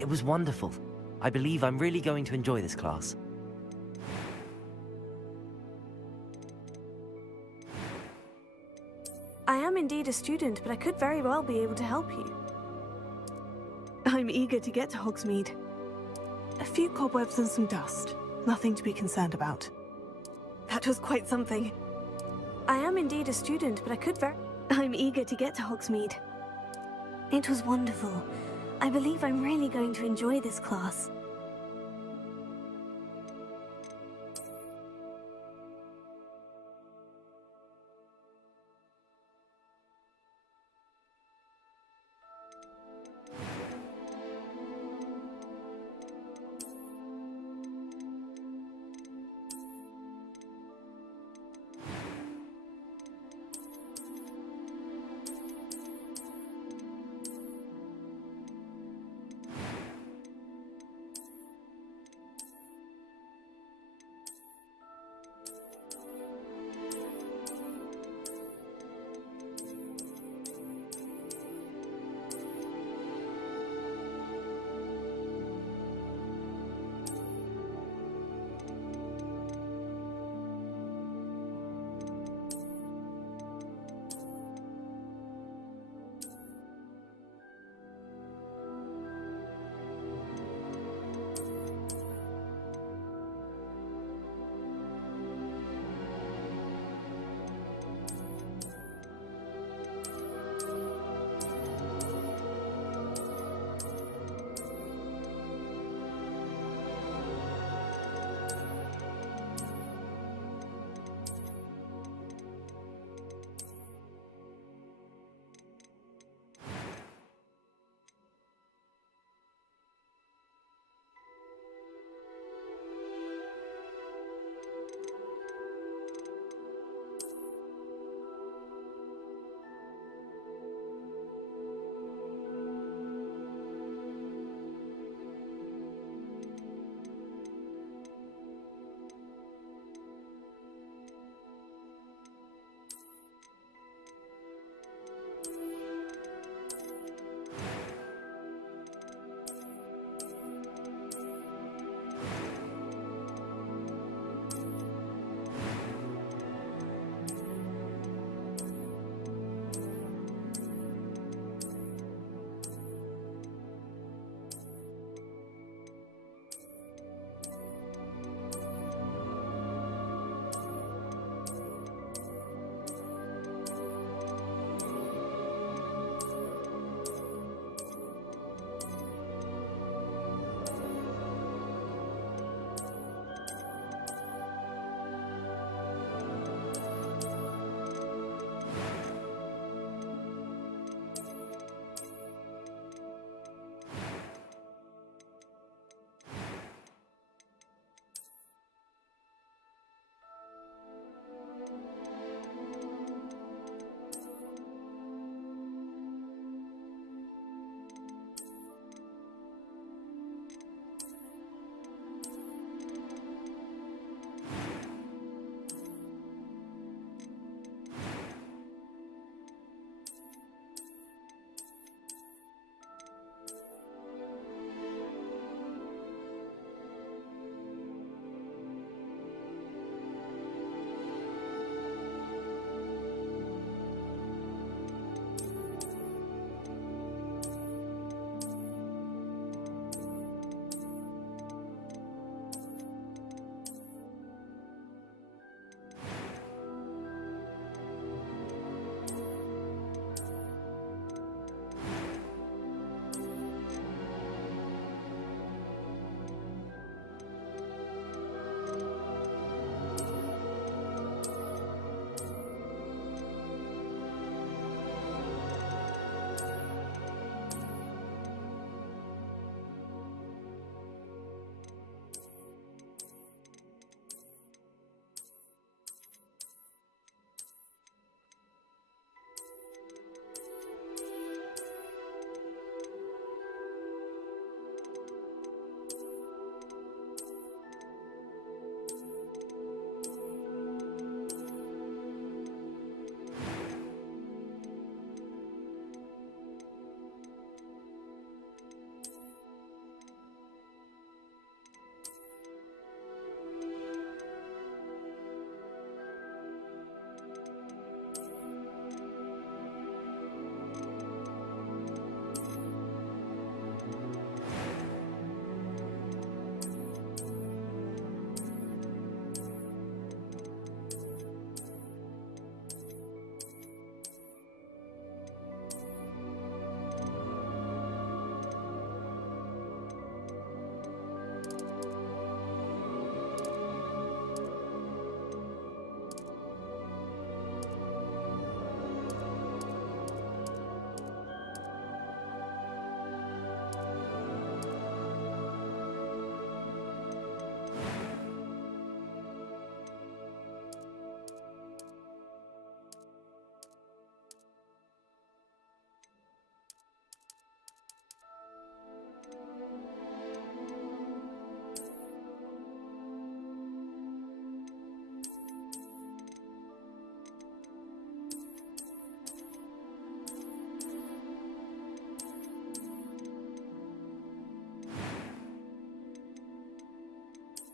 It was wonderful. I believe I'm really going to enjoy this class. I am indeed a student, but I could very well be able to help you. I'm eager to get to Hogsmeade. A few cobwebs and some dust. Nothing to be concerned about. That was quite something. I am indeed a student, but I could I'm eager to get to Hogsmeade. It was wonderful. I believe I'm really going to enjoy this class.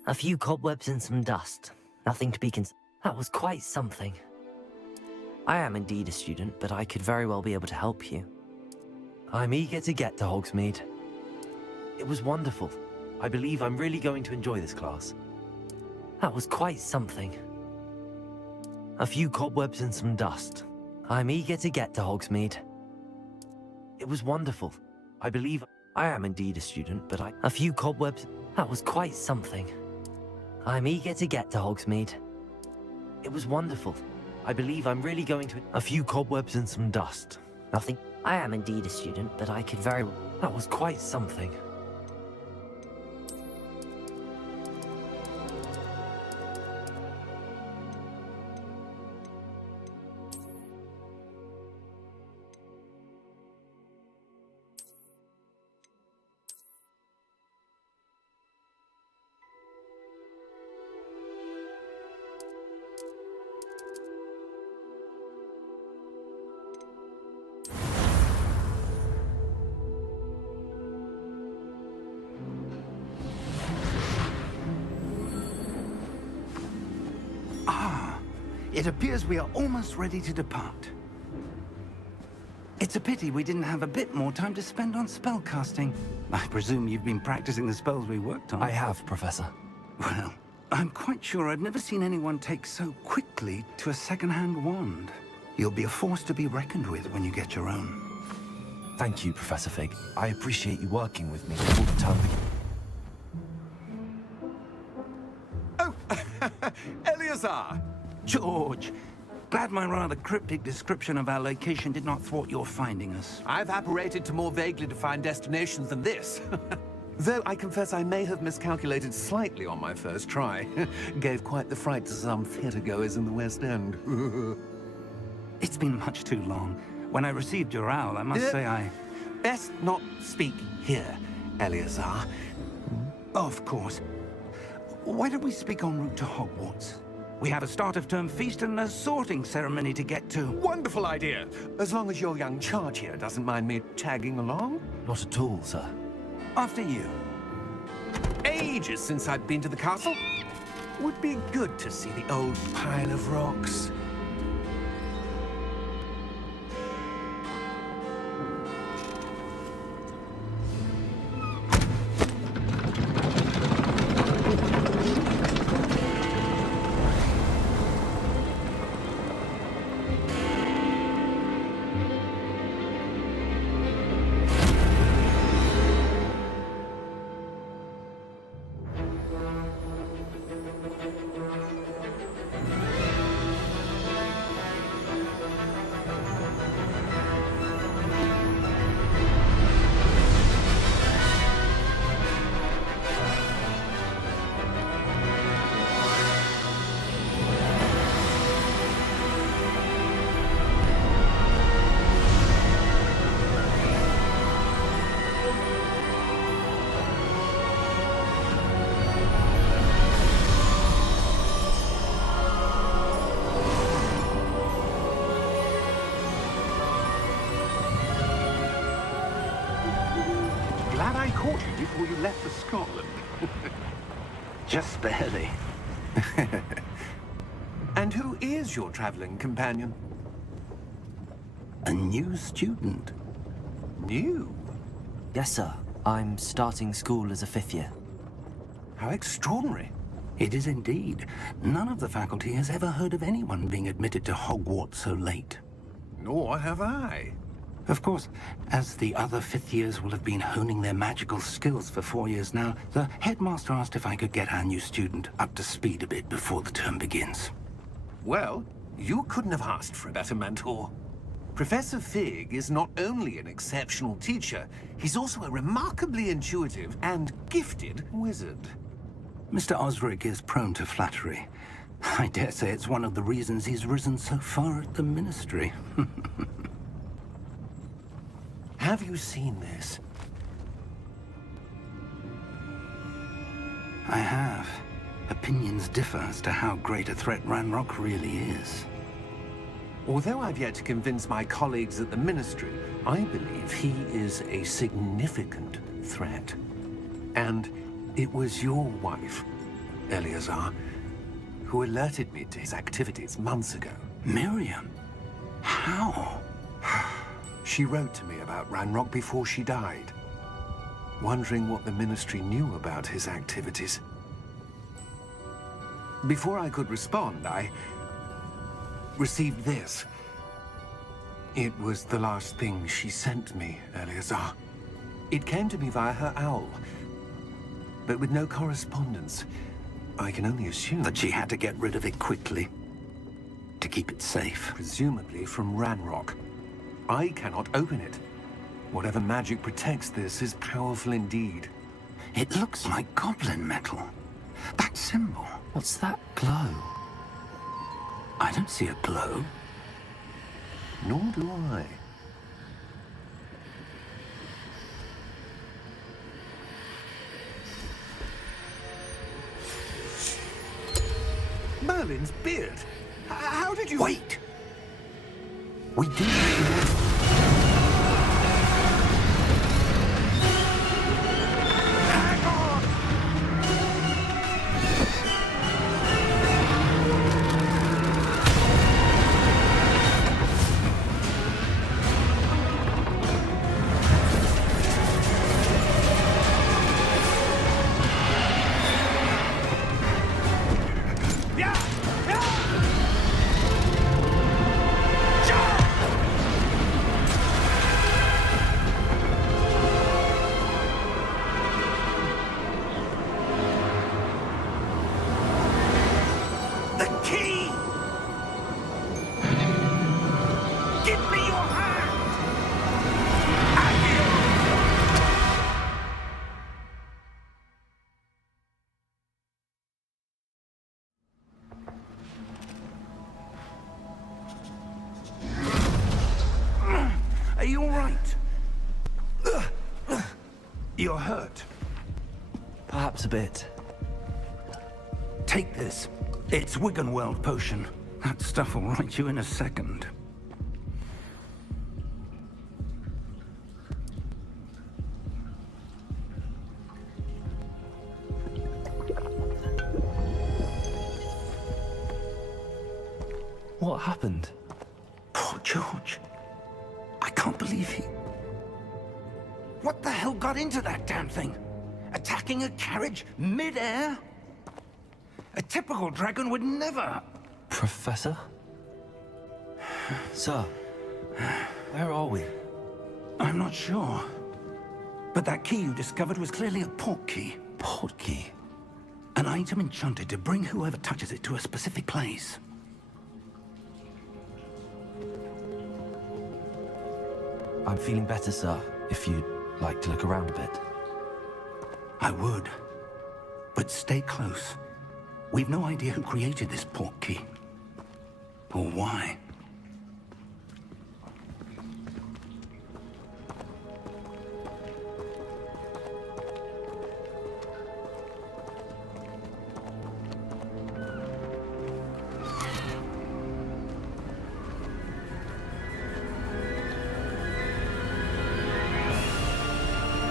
A few cobwebs and some dust. Nothing to be That was quite something. I am indeed a student, but I could very well be able to help you. I'm eager to get to Hogsmeade. It was wonderful. I believe I'm really going to enjoy this class. That was quite something. A few cobwebs and some dust. I'm eager to get to Hogsmeade. It was wonderful. I believe I am indeed a student, but A few cobwebs. That was quite something. I'm eager to get to Hogsmeade. It was wonderful. I believe I'm really going to... A few cobwebs and some dust. Nothing. I am indeed a student, but I could very... That was quite something. It appears we are almost ready to depart. It's a pity we didn't have a bit more time to spend on spellcasting. I presume you've been practicing the spells we worked on. I have, Professor. Well, I'm quite sure I've never seen anyone take so quickly to a second-hand wand. You'll be a force to be reckoned with when you get your own. Thank you, Professor Fig. I appreciate you working with me all the time. Oh, Eleazar! George, glad my rather cryptic description of our location did not thwart your finding us. I've apparated to more vaguely defined destinations than this. Though I confess I may have miscalculated slightly on my first try. Gave quite the fright to some theatergoers in the West End. It's been much too long. When I received your owl, I must say I... Best not speak here, Eleazar. Of course. Why don't we speak en route to Hogwarts? We have a start-of-term feast and a sorting ceremony to get to. Wonderful idea! As long as your young charge here doesn't mind me tagging along. Not at all, sir. After you. Ages since I've been to the castle. Would be good to see the old pile of rocks. Glad I caught you before you left for Scotland. Just barely. And who is your traveling companion? A new student. New? Yes, sir. I'm starting school as a 5th year. How extraordinary. It is indeed. None of the faculty has ever heard of anyone being admitted to Hogwarts so late. Nor have I. Of course, as the other 5th years will have been honing their magical skills for 4 years now, the headmaster asked if I could get our new student up to speed a bit before the term begins. Well, you couldn't have asked for a better mentor. Professor Fig is not only an exceptional teacher, he's also a remarkably intuitive and gifted wizard. Mr. Osric is prone to flattery. I dare say it's one of the reasons he's risen so far at the Ministry. Have you seen this? I have. Opinions differ as to how great a threat Ranrock really is. Although I've yet to convince my colleagues at the Ministry, I believe he is a significant threat. And it was your wife Eleazar, who alerted me to his activities months ago. Miriam? How? She wrote to me about Ranrock before she died, wondering what the Ministry knew about his activities. Before I could respond, I received this. It was the last thing she sent me, Eleazar. It came to me via her owl, but with no correspondence. I can only assume That she had to get rid of it quickly to keep it safe. presumably from Ranrock. I cannot open it. Whatever magic protects this is powerful indeed. It looks like goblin metal. That symbol. What's that glow? I don't see a glow. Nor do I. Merlin's beard. How did you... Wait! We do. Hang on! The key! Give me your hand! Are you all right? You're hurt. Perhaps a bit. Take this. It's Wiggenweld potion. That stuff will right you in a second. What happened? Poor George. I can't believe he... What the hell got into that damn thing? Attacking a carriage mid-air? A typical dragon would never... Professor? Sir, where are we? I'm not sure. But that key you discovered was clearly a port key. Port key? An item enchanted to bring whoever touches it to a specific place. I'm feeling better, sir, if you'd like to look around a bit. I would. But stay close. We've no idea who created this port key. Or why.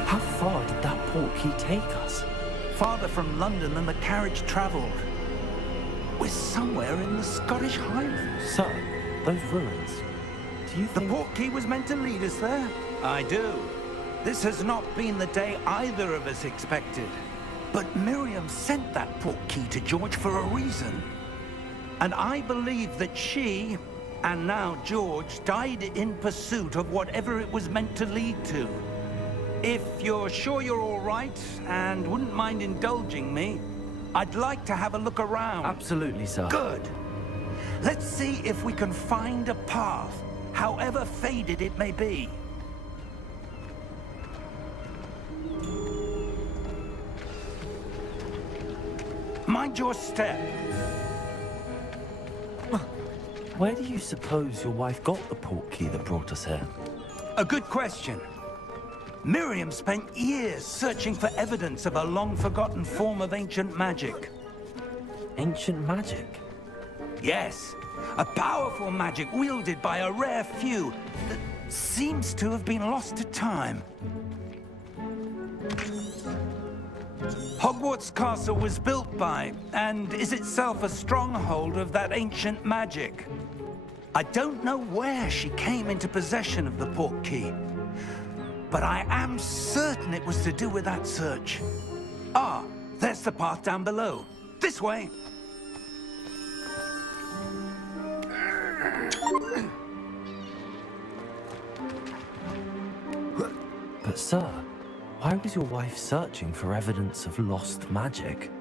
How far did that port key take us? Farther from London than the carriage traveled. We're somewhere in the Scottish Highlands. Sir, those ruins. Do you The think... port key was meant to lead us there? I do. This has not been the day either of us expected. But Miriam sent that port key to George for a reason. And I believe that she, and now George, died in pursuit of whatever it was meant to lead to. If you're sure you're all right, and wouldn't mind indulging me, I'd like to have a look around. Absolutely, sir. Good. Let's see if we can find a path, however faded it may be. Mind your step. Where do you suppose your wife got the port key that brought us here? A good question. Miriam spent years searching for evidence of a long-forgotten form of ancient magic. Ancient magic? Yes, a powerful magic wielded by a rare few that seems to have been lost to time. Hogwarts Hogwarts Castle was built by, and is itself a stronghold of that ancient magic. I don't know where she came into possession of the portkey, but I am certain it was to do with that search. Ah, there's the path down below. This way. But sir, why was your wife searching for evidence of lost magic?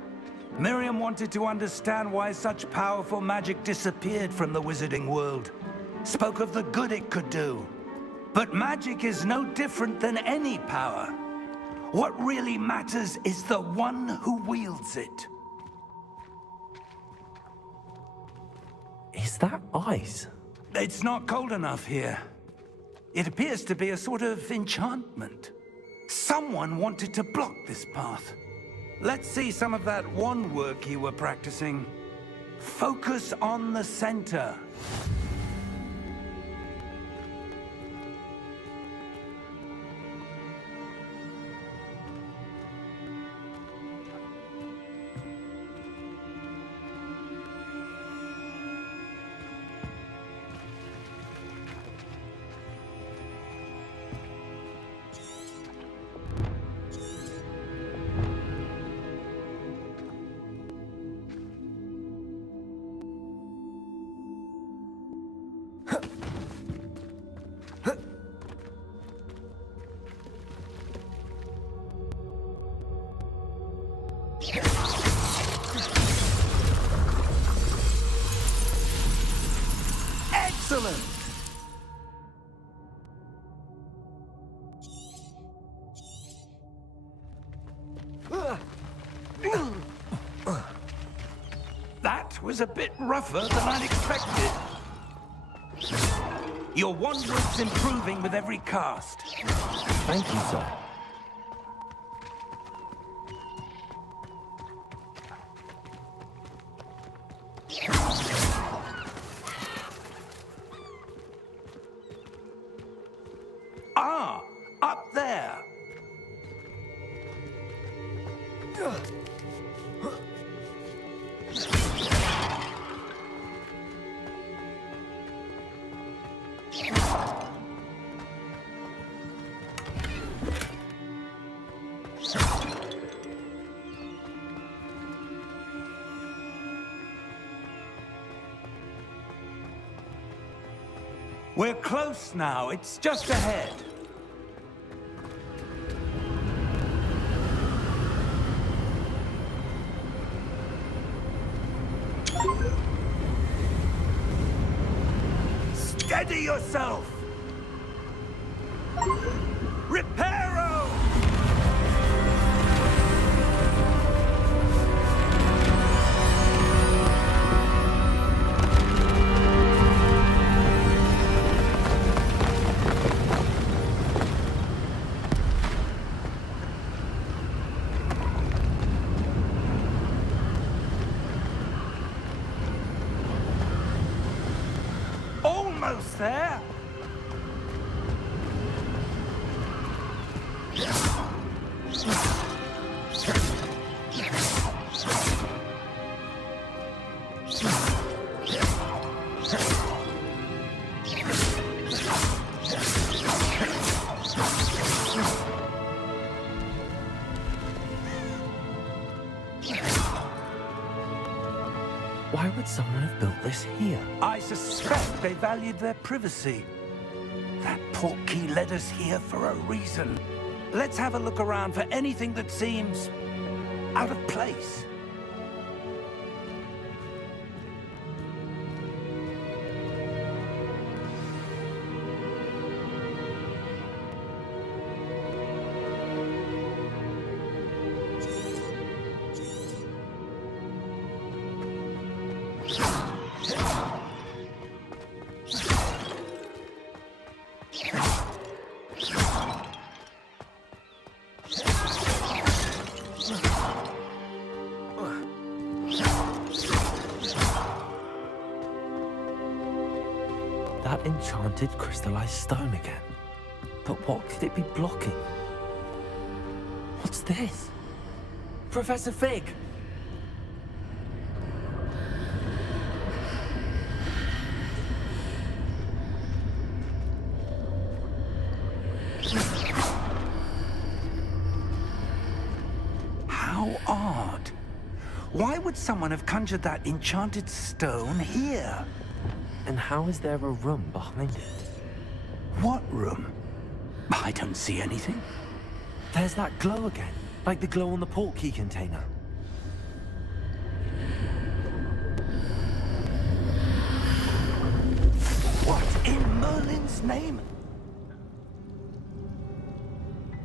Miriam wanted to understand why such powerful magic disappeared from the wizarding world. Spoke of the good it could do. But magic is no different than any power. What really matters is the one who wields it. Is that ice? It's not cold enough here. It appears to be a sort of enchantment. Someone wanted to block this path. Let's see some of that wand work you were practicing. Focus on the center. Excellent! That was a bit rougher than I'd expected. Your wand work's improving with every cast. Thank you, sir. Ah, up there. We're close now. It's just ahead. Steady yourself! Reparo! Almost there! Why would someone have built this here? I suspect they valued their privacy. That portkey led us here for a reason. Let's have a look around for anything that seems out of place. That enchanted crystallized stone again. But what could it be blocking? What's this? Professor Fig! How odd. Why would someone have conjured that enchanted stone here? And how is there a room behind it? What room? I don't see anything. There's that glow again, like the glow on the portkey container. What in Merlin's name?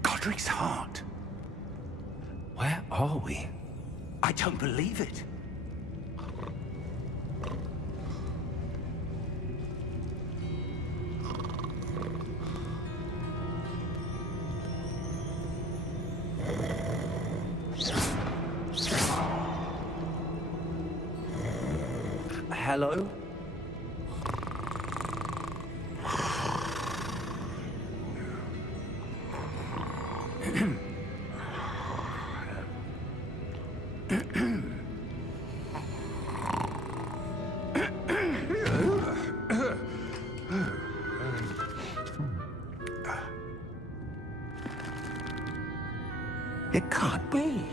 Godric's heart. Where are we? I don't believe it. Hello? It can't be.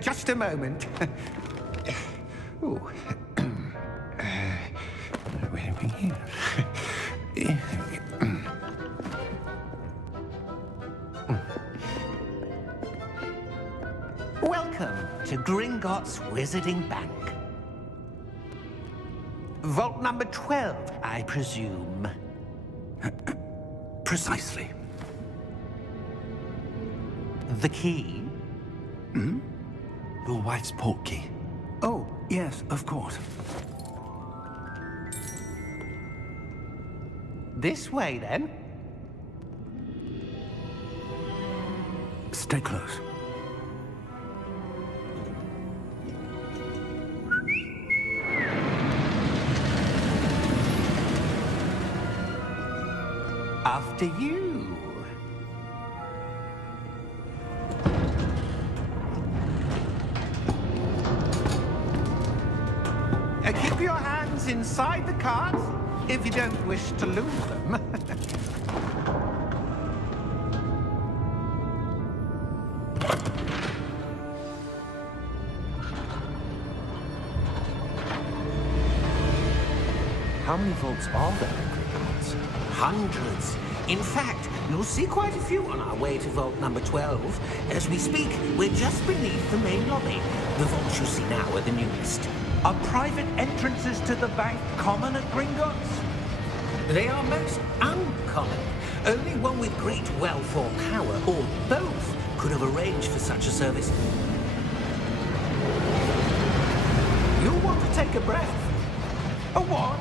Just a moment. Ooh. Where are we here? Welcome to Gringotts Wizarding Bank. Vault number 12, I presume. Precisely. The key? Your wife's portkey. Oh, yes, of course. This way, then. Stay close. After you. Keep your hands inside the cart if you don't wish to lose them. How many vaults are there in Gringotts? Hundreds. In fact, you'll see quite a few on our way to vault number 12. As we speak, we're just beneath the main lobby. The vaults you see now are the newest. Are private entrances to the bank common at Gringotts? They are most uncommon. Only one with great wealth or power, or both, could have arranged for such a service. You'll want to take a breath. A what?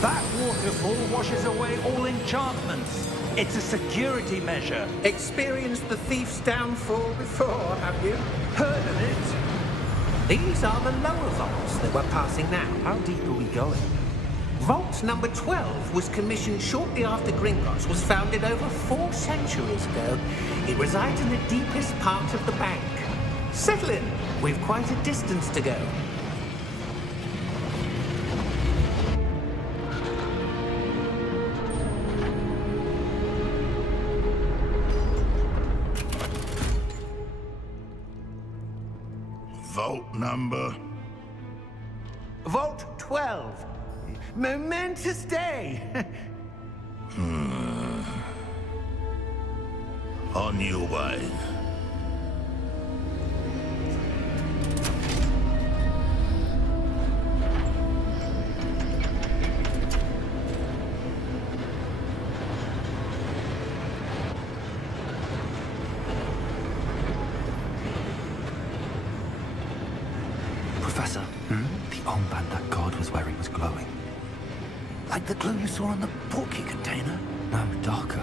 That waterfall washes away all enchantments. It's a security measure. Experienced the thief's downfall before, have you? Heard of it? These are the lower vaults that we're passing now. How deep are we going? Vault number 12 was commissioned shortly after Gringotts was founded over 4 centuries ago. It resides in the deepest part of the bank. Settle in. We've quite a distance to go. Vault number? Vault 12. Momentous day. On your way. Professor, the armband that guard was wearing was glowing. Like the glow you saw on the portkey container? No, darker.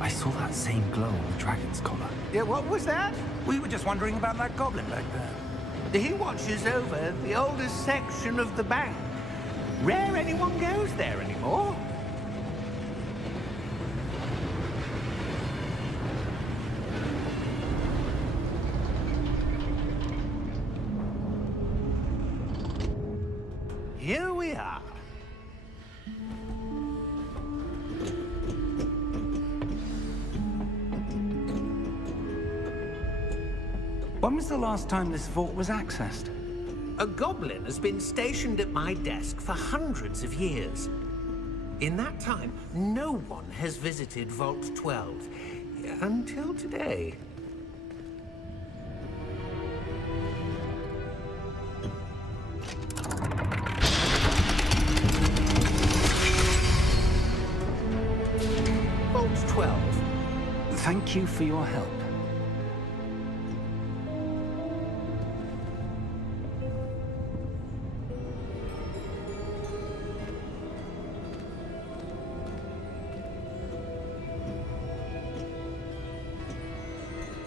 I saw that same glow on the dragon's collar. Yeah, what was that? We were just wondering about that goblin back there. He watches over the oldest section of the bank. Rare anyone goes there anymore. here we are. When was the last time this vault was accessed? A goblin has been stationed at my desk for hundreds of years. In that time, no one has visited Vault 12. Until today. Vault 12. Thank you for your help.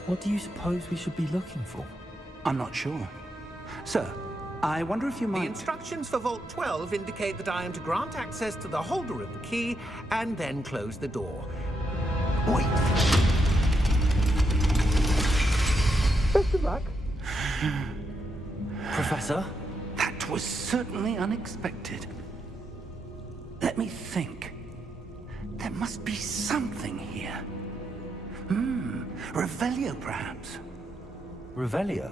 What do you suppose we should be looking for? I'm not sure. Sir, I wonder if you The might... instructions for Vault 12 indicate that I am to grant access to the holder of the key and then close the door. Wait! Best of luck. Professor? That was certainly unexpected. Let me think. There must be something here. Revelio, perhaps? Revelio?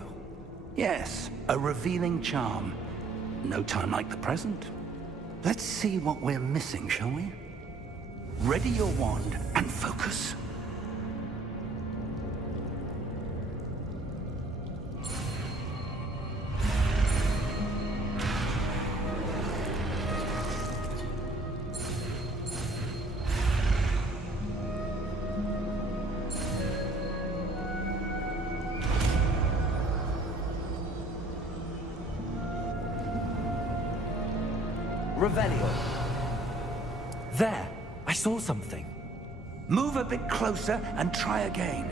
Yes, a revealing charm. No time like the present. Let's see what we're missing, shall we? Ready your wand and focus. Revelio. There, I saw something. Move a bit closer and try again.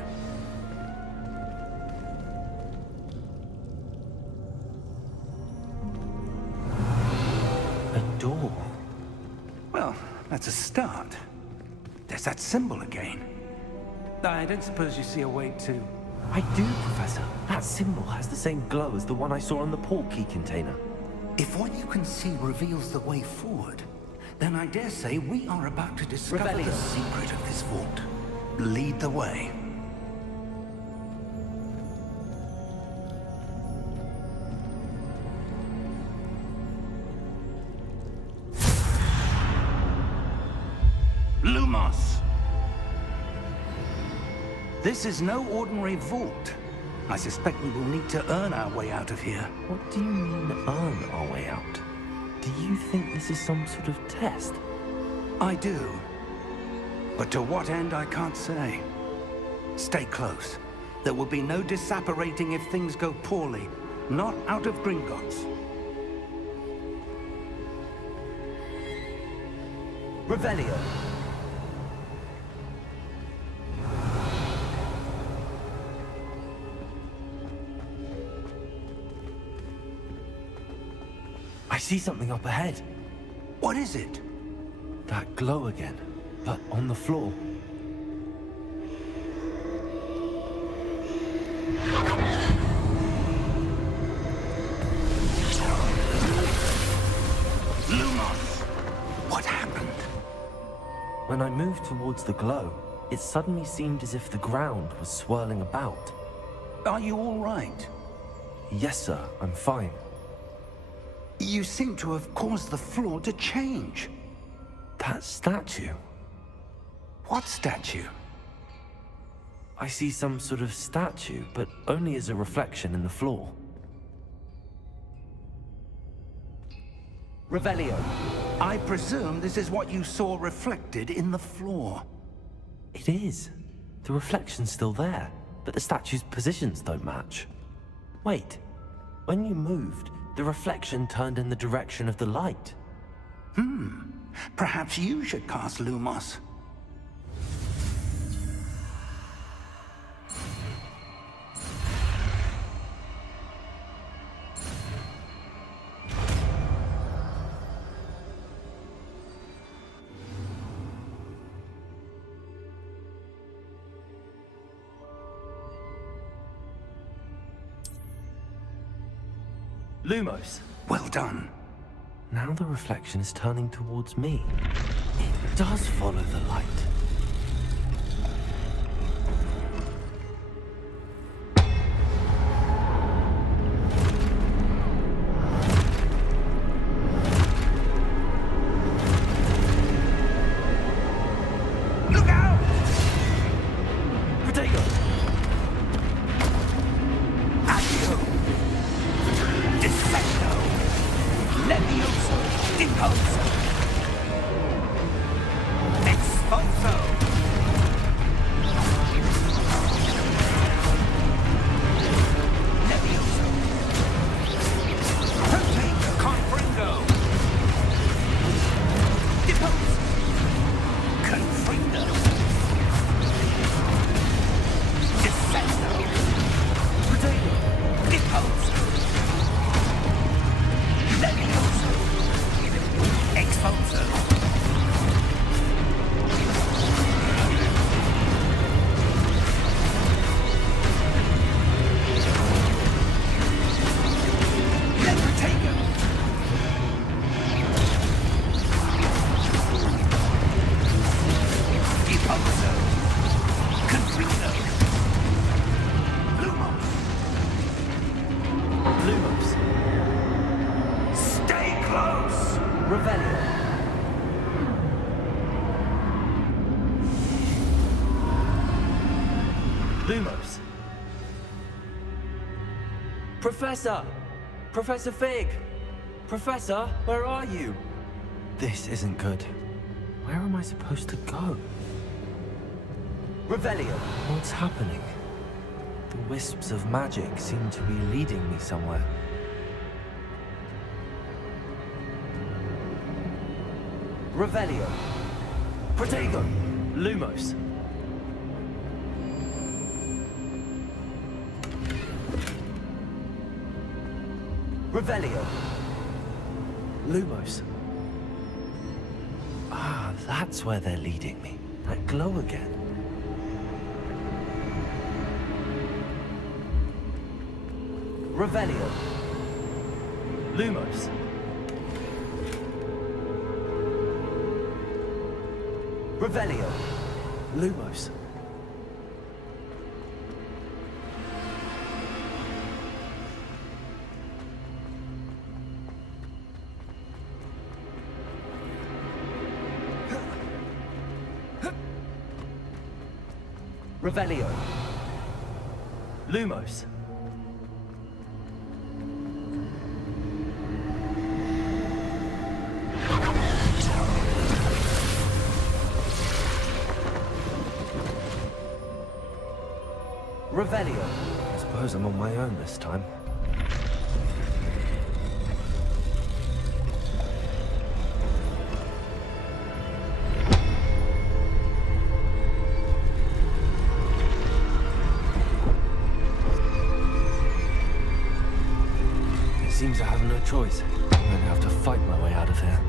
A door. Well, that's a start. There's that symbol again. I don't suppose you see a way to... I do, Professor. That symbol has the same glow as the one I saw on the port key container. If what you can see reveals the way forward, then I dare say we are about to discover Revelio. the secret of this vault. Lead the way. Lumos! This is no ordinary vault. I suspect we will need to earn our way out of here. What do you mean, earn our way out? Do you think this is some sort of test? I do. But to what end, I can't say. Stay close. There will be no disapparating if things go poorly. Not out of Gringotts. Revelio. I see something up ahead. What is it? That glow again, but on the floor. Lumos! What happened? When I moved towards the glow, it suddenly seemed as if the ground was swirling about. Are you all right? Yes, sir, I'm fine. You seem to have caused the floor to change. That statue. What statue? I see some sort of statue, but only as a reflection in the floor. Revelio. I presume this is what you saw reflected in the floor. It is. The reflection's still there, but the statue's positions don't match. Wait. When you moved, the reflection turned in the direction of the light. Perhaps you should cast Lumos. Lumos. Well done. Now the reflection is turning towards me. It does follow the light. Look out! Potato! Accio! Descendo! Levioso! Deposo! Exposo! Levioso! Potato! Confringo! Deposo! Confringo! Descendo! Potato! Deposo! Levioso! Exposo! Levitate! Deposo! Confringo! Lumos! Lumos. Stay close! Revelio. Lumos. Professor! Professor Fig! Professor, where are you? This isn't good. Where am I supposed to go? Revelio. What's happening? The wisps of magic seem to be leading me somewhere. Revelio. Protego. Lumos. Revelio. Lumos. Ah, that's where they're leading me. That glow again. Revelio. Lumos. Revelio. Lumos. Revelio. Lumos. Revelio. I suppose I'm on my own this time. It seems I have no choice. I'm going to have to fight my way out of here.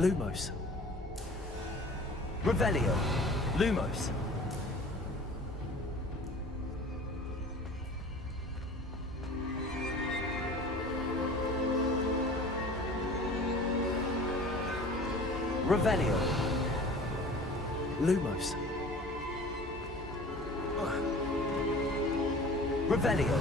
Lumos. Revelio. Lumos. Revelio. Lumos. Revelio.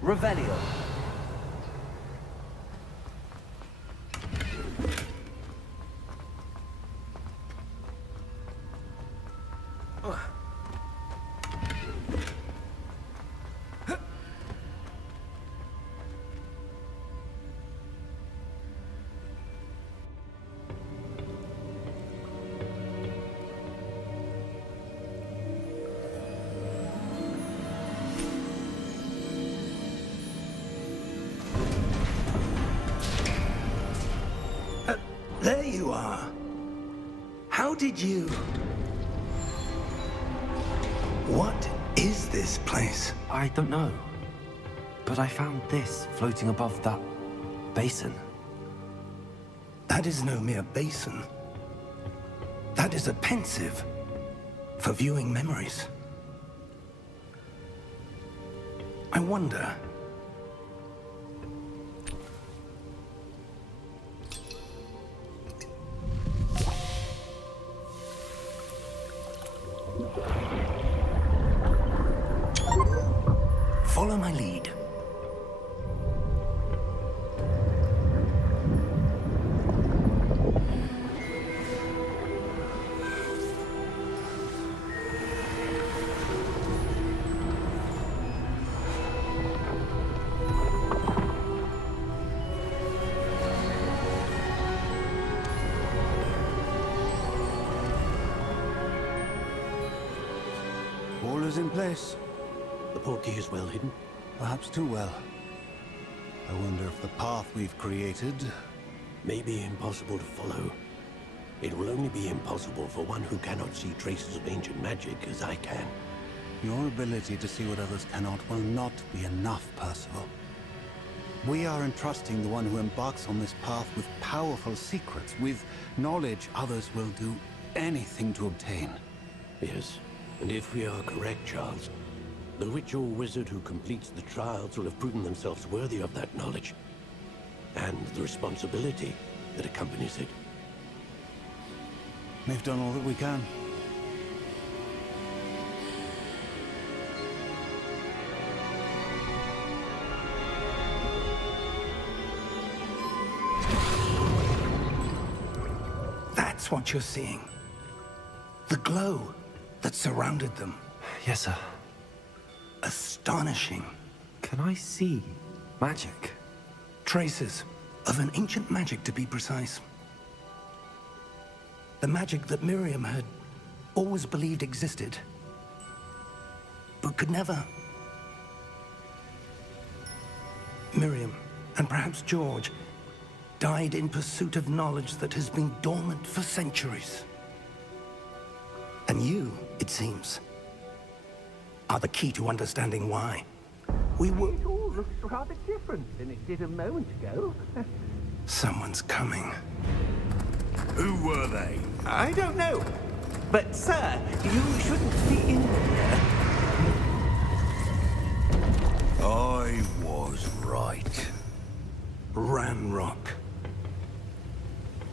Revelio. There you are. How did you... What is this place? I don't know. But I found this floating above that basin. That is no mere basin. That is a pensive for viewing memories. I wonder... Follow my lead. All is in place. The portkey is well hidden. Perhaps too well. I wonder if the path we've created... May be impossible to follow. It will only be impossible for one who cannot see traces of ancient magic as I can. Your ability to see what others cannot will not be enough, Percival. We are entrusting the one who embarks on this path with powerful secrets, with knowledge others will do anything to obtain. Yes, and if we are correct, Charles, the witch or wizard who completes the trials will have proven themselves worthy of that knowledge, and the responsibility that accompanies it. We've done all that we can. That's what you're seeing. The glow that surrounded them. Yes, sir. Astonishing. Can I see magic? Traces of an ancient magic, to be precise. The magic that Miriam had always believed existed, but could never. Miriam, and perhaps George, died in pursuit of knowledge that has been dormant for centuries. And you, it seems, are the key to understanding why. We were... It all looks rather different than it did a moment ago. Someone's coming. Who were they? I don't know. But, sir, you shouldn't be in here. I was right. Ranrock.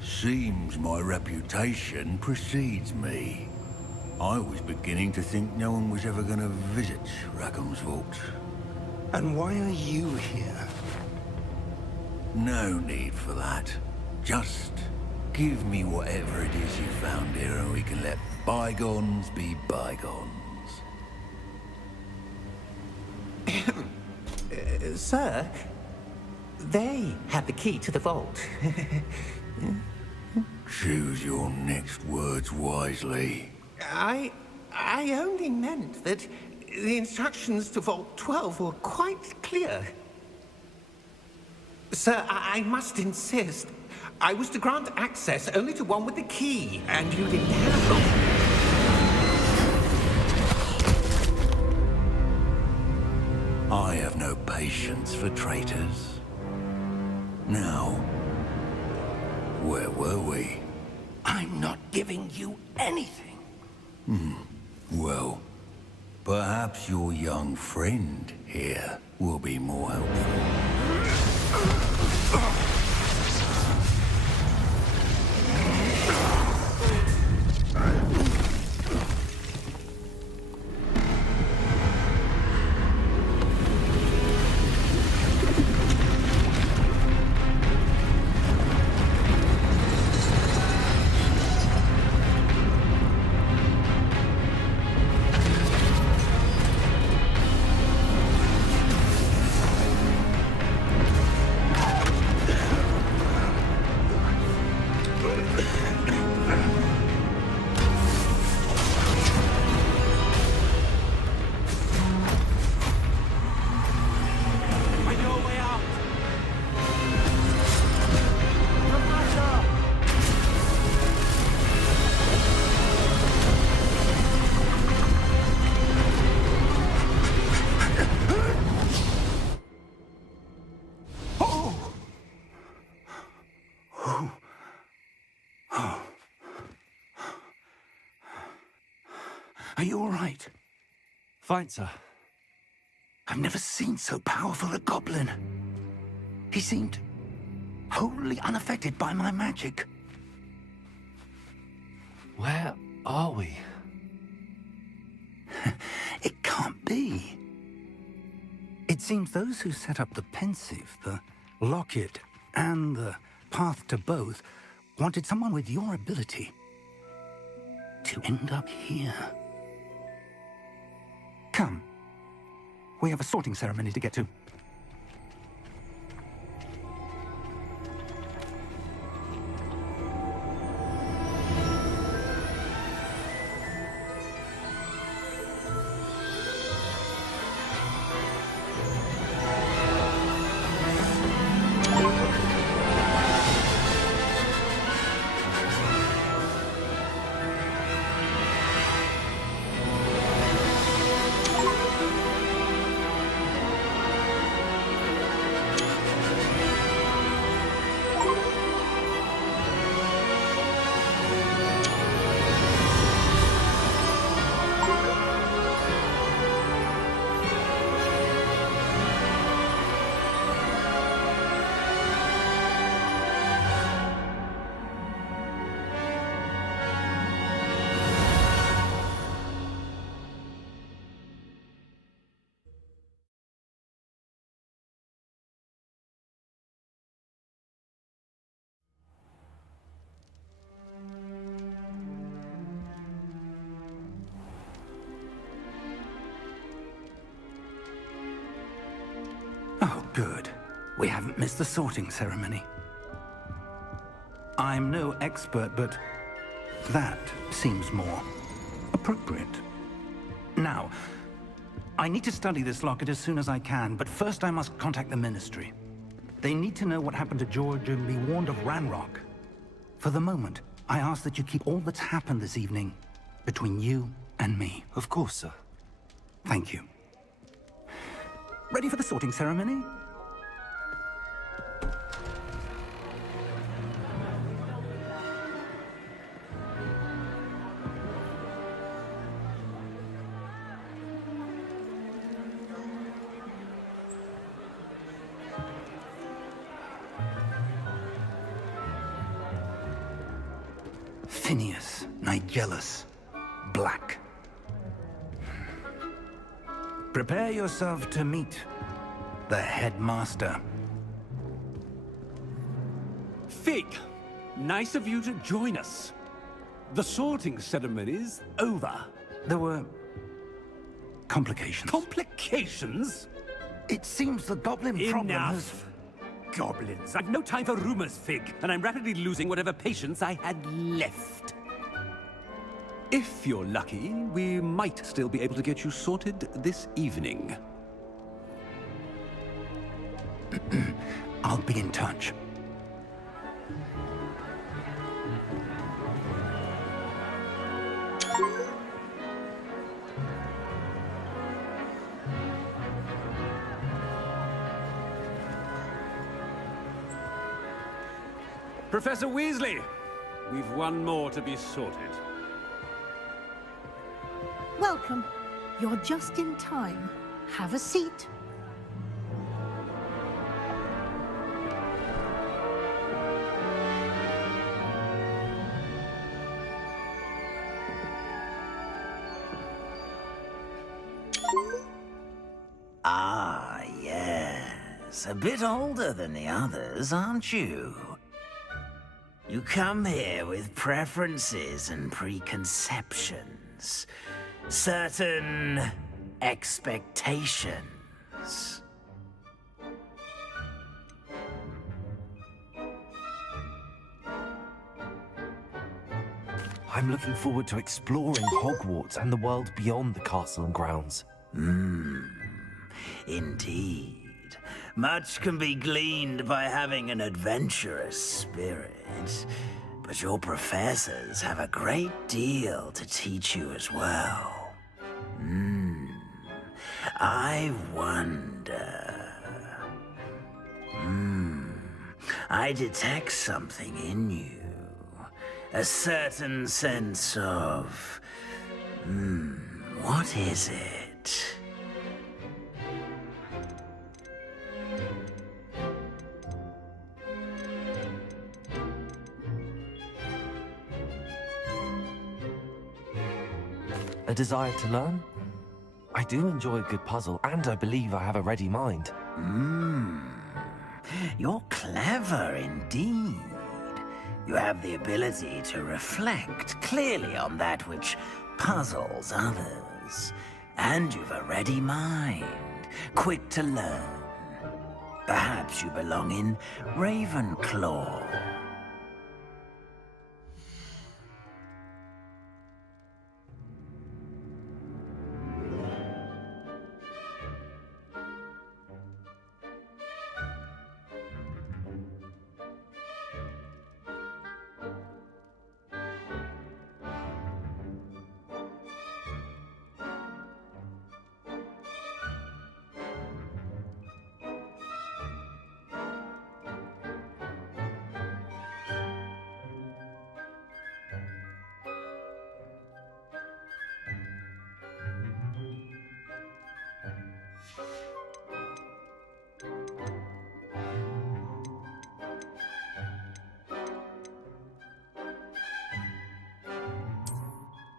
Seems my reputation precedes me. I was beginning to think no one was ever going to visit Rackham's vault. And why are you here? No need for that. Just give me whatever it is you found here and we can let bygones be bygones. Sir, they have the key to the vault. Choose your next words wisely. I only meant that the instructions to Vault 12 were quite clear. Sir, I must insist. I was to grant access only to one with the key, and you didn't have it. I have no patience for traitors. Now, where were we? I'm not giving you anything. Well, perhaps your young friend here will be more helpful. Are you all right? Fine, sir. I've never seen so powerful a goblin. He seemed wholly unaffected by my magic. Where are we? It can't be. It seems those who set up the pensive, the locket, and the path to both wanted someone with your ability to end up here. Come. We have a sorting ceremony to get to. Oh, good. We haven't missed the sorting ceremony. I'm no expert, but that seems more appropriate. Now, I need to study this locket as soon as I can, but first I must contact the Ministry. They need to know what happened to George and be warned of Ranrock. For the moment, I ask that you keep all that's happened this evening between you and me. Of course, sir. Thank you. Ready for the sorting ceremony? Phineas, Nigellus, Black. Prepare yourself to meet the headmaster. Fig, nice of you to join us. The sorting ceremony's over. There were complications. Complications? It seems the goblin problem has... Enough! Goblins. I've no time for rumors, Fig, and I'm rapidly losing whatever patience I had left. If you're lucky, we might still be able to get you sorted this evening. I'll be in touch. Professor Weasley, we've one more to be sorted. Welcome. You're just in time. Have a seat. Ah, yes. A bit older than the others, aren't you? You come here with preferences and preconceptions. Certain expectations. I'm looking forward to exploring Hogwarts and the world beyond the castle and grounds. Indeed. Much can be gleaned by having an adventurous spirit, but your professors have a great deal to teach you as well. I wonder... I detect something in you. A certain sense of... what is it? A desire to learn? I do enjoy a good puzzle, and I believe I have a ready mind. You're clever indeed. You have the ability to reflect clearly on that which puzzles others. And you've a ready mind, quick to learn. Perhaps you belong in Ravenclaw.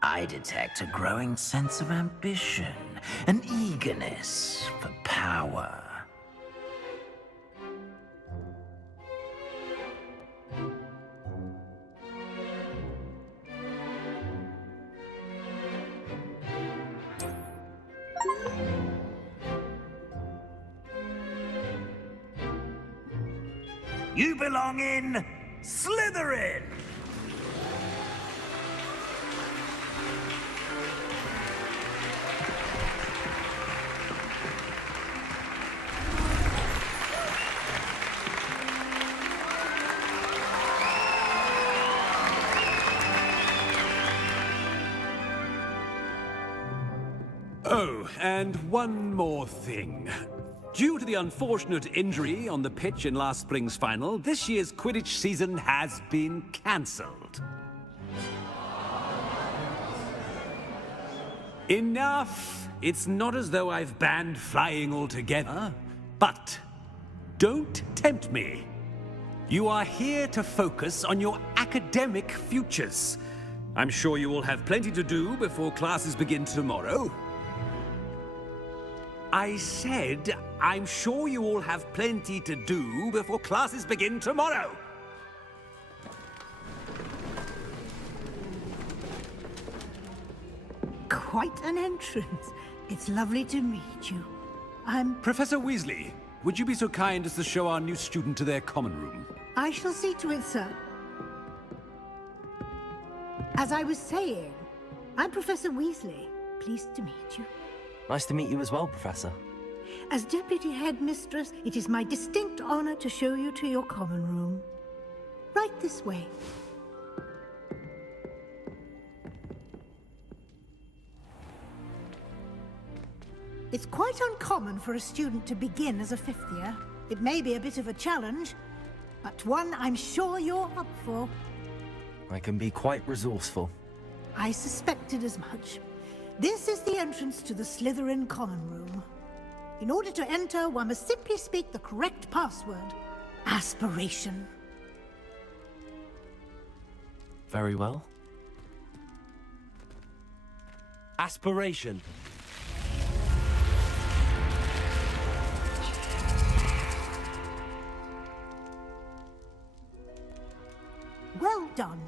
I detect a growing sense of ambition, an eagerness for power. You belong in Slytherin! Oh, and one more thing. Due to the unfortunate injury on the pitch in last spring's final, this year's Quidditch season has been cancelled. Enough! It's not as though I've banned flying altogether, but don't tempt me. You are here to focus on your academic academic futures. I'm sure you will have plenty to do before classes begin tomorrow. I said, I'm sure you all have plenty to do before classes begin tomorrow. Quite an entrance. It's lovely to meet you. Professor Weasley, would you be so kind as to show our new student to their common room? I shall see to it, sir. As I was saying, I'm Professor Weasley. Pleased to meet you. Nice to meet you as well, Professor. As Deputy Headmistress, it is my distinct honor to show you to your common room. Right this way. It's quite uncommon for a student to begin as a fifth year. It may be a bit of a challenge, but one I'm sure you're up for. I can be quite resourceful. I suspected as much. This is the entrance to the Slytherin common room. In order to enter, one must simply speak the correct password. Aspiration. Very well. Aspiration. Well done.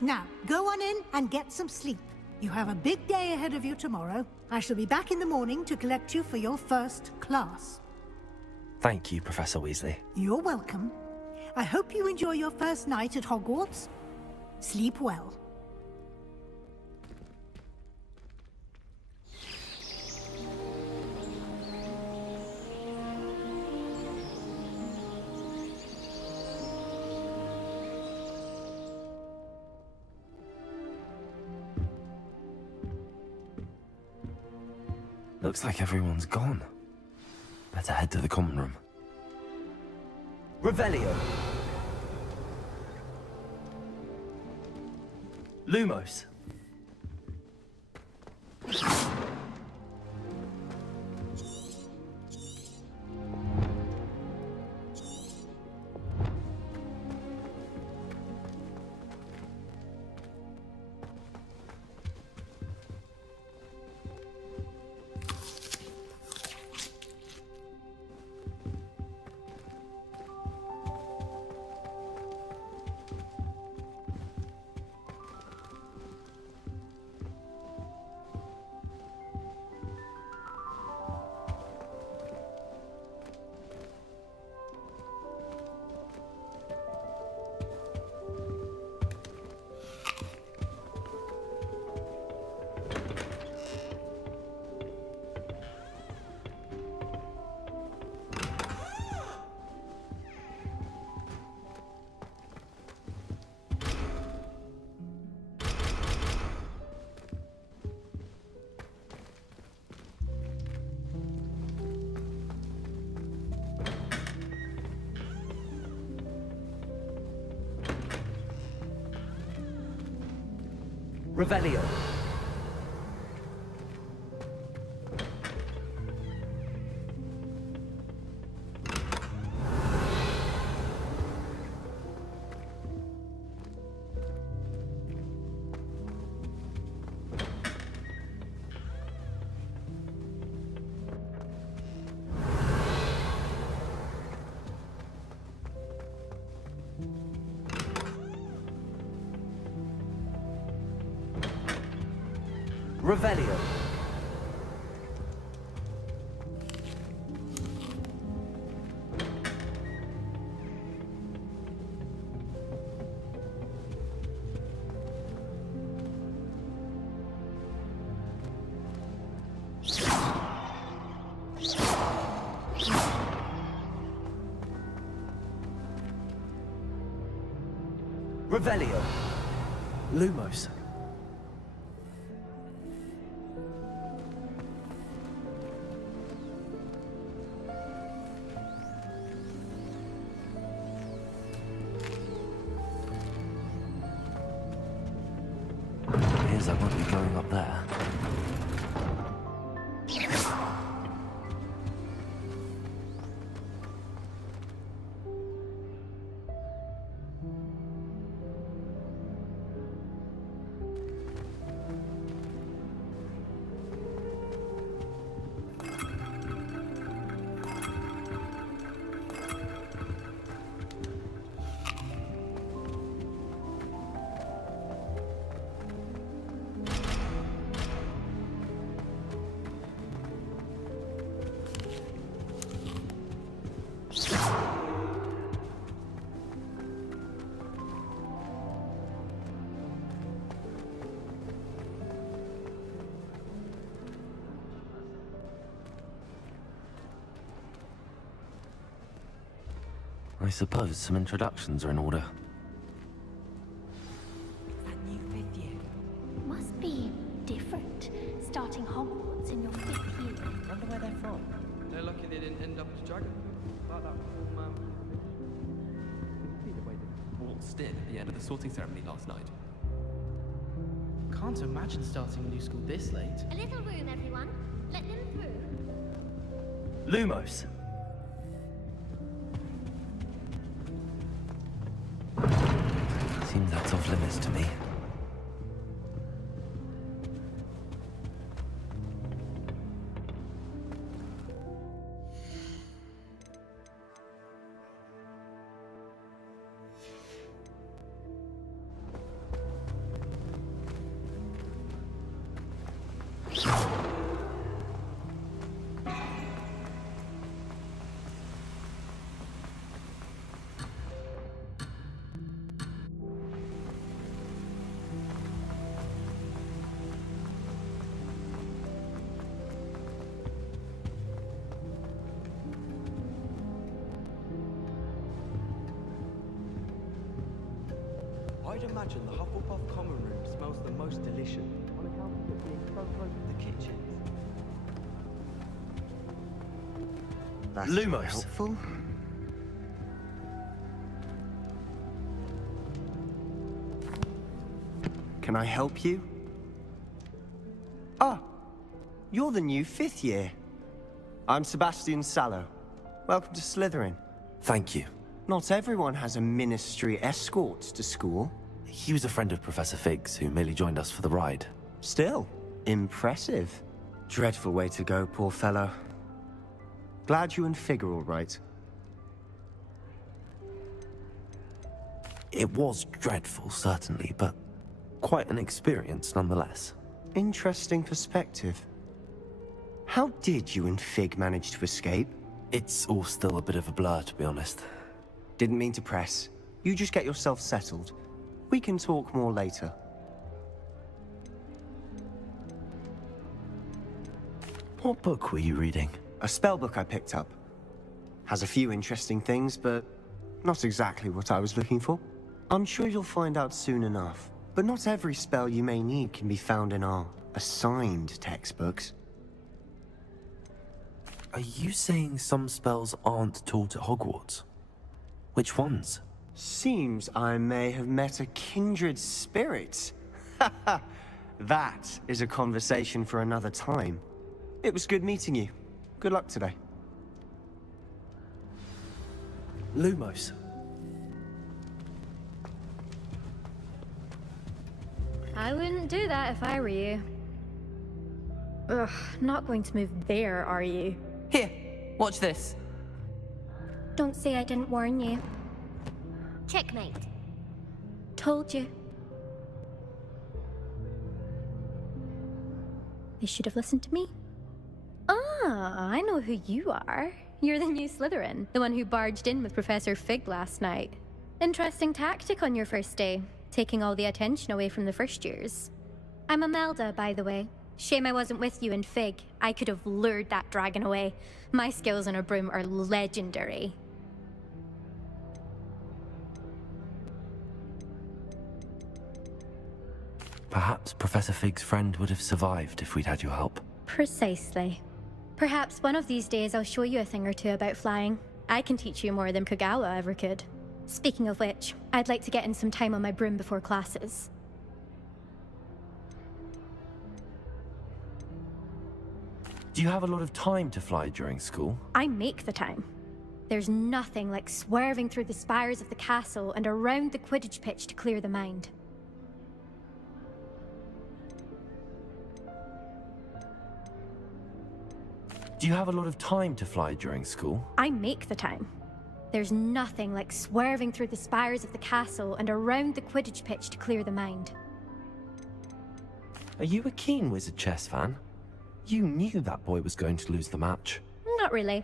Now, go on in and get some sleep. You have a big day ahead of you tomorrow. I shall be back in the morning to collect you for your first class. Thank you, Professor Weasley. You're welcome. I hope you enjoy your first night at Hogwarts. Sleep well. Looks like everyone's gone. Better head to the common room. Revelio. Lumos. Revelio. Revelio. Revelio. Lumos. I won't be going up there. I suppose some introductions are in order. That new 5th year. Must be different, starting Hogwarts in your 5th year. Wonder where they're from. They're lucky they didn't end up as dragon. Like that poor man. See the way they waltzed in at the end of the sorting ceremony last night. Can't imagine starting a new school this late. A little room, everyone. Let them through. Lumos. Seems that's off limits to me. I'd imagine the Hufflepuff common room smells the most delicious on account of it being so close to the kitchen. That's Lumos. helpful. Can I help you? Ah, you're the new 5th year. I'm Sebastian Sallow. Welcome to Slytherin. Thank you. Not everyone has a ministry escort to school. He was a friend of Professor Fig's who merely joined us for the ride. Still, impressive. Dreadful way to go, poor fellow. Glad you and Fig are all right. It was dreadful, certainly, but quite an experience nonetheless. Interesting perspective. How did you and Fig manage to escape? It's all still a bit of a blur, to be honest. Didn't mean to press. You just get yourself settled. We can talk more later. What book were you reading? A spell book I picked up. Has a few interesting things, but not exactly what I was looking for. I'm sure you'll find out soon enough. But not every spell you may need can be found in our assigned textbooks. Are you saying some spells aren't taught at Hogwarts? Which ones? Seems I may have met a kindred spirit. That is a conversation for another time. It was good meeting you. Good luck today. Lumos. I wouldn't do that if I were you. Ugh, not going to move there, are you? Here, watch this. Don't say I didn't warn you. Checkmate. Told you. They should have listened to me. Ah, I know who you are. You're the new Slytherin, the one who barged in with Professor Fig last night. Interesting tactic on your first day, taking all the attention away from the first years. I'm Imelda, by the way. Shame I wasn't with you in Fig. I could have lured that dragon away. My skills on a broom are legendary. Perhaps Professor Fig's friend would have survived if we'd had your help. Precisely. Perhaps one of these days I'll show you a thing or two about flying. I can teach you more than Kogawa ever could. Speaking of which, I'd like to get in some time on my broom before classes. Do you have a lot of time to fly during school? I make the time. There's nothing like swerving through the spires of the castle and around the Quidditch pitch to clear the mind. Do you have a lot of time to fly during school? I make the time. There's nothing like swerving through the spires of the castle and around the Quidditch pitch to clear the mind. Are you a keen Wizard chess fan? You knew that boy was going to lose the match. Not really.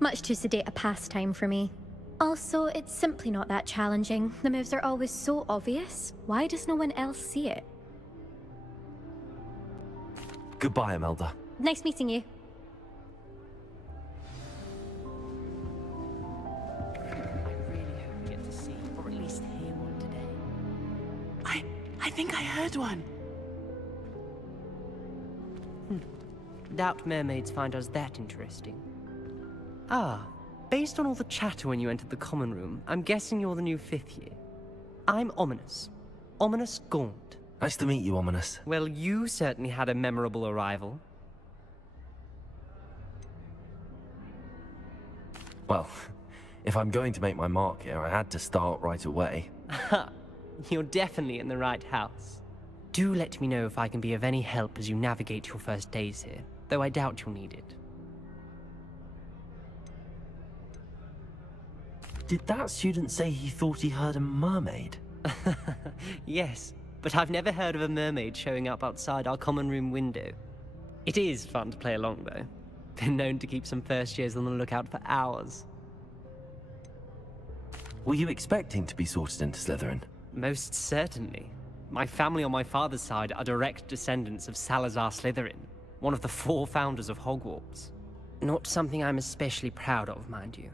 Much too sedate a pastime for me. Also, it's simply not that challenging. The moves are always so obvious. Why does no one else see it? Goodbye, Imelda. Nice meeting you. I think I heard one. Doubt mermaids find us that interesting. Ah, based on all the chatter when you entered the common room, I'm guessing you're the new 5th year. I'm Ominous. Ominous Gaunt. Nice to meet you, Ominous. Well, you certainly had a memorable arrival. Well, if I'm going to make my mark here, I had to start right away. Ha! You're definitely in the right house. Do let me know if I can be of any help as you navigate your first days here, though I doubt you'll need it. Did that student say he thought he heard a mermaid? Yes, but I've never heard of a mermaid showing up outside our common room window. It is fun to play along, though. Been known to keep some first years on the lookout for hours. Were you expecting to be sorted into Slytherin? Most certainly. My family on my father's side are direct descendants of Salazar Slytherin, one of the 4 founders of Hogwarts. Not something I'm especially proud of, mind you.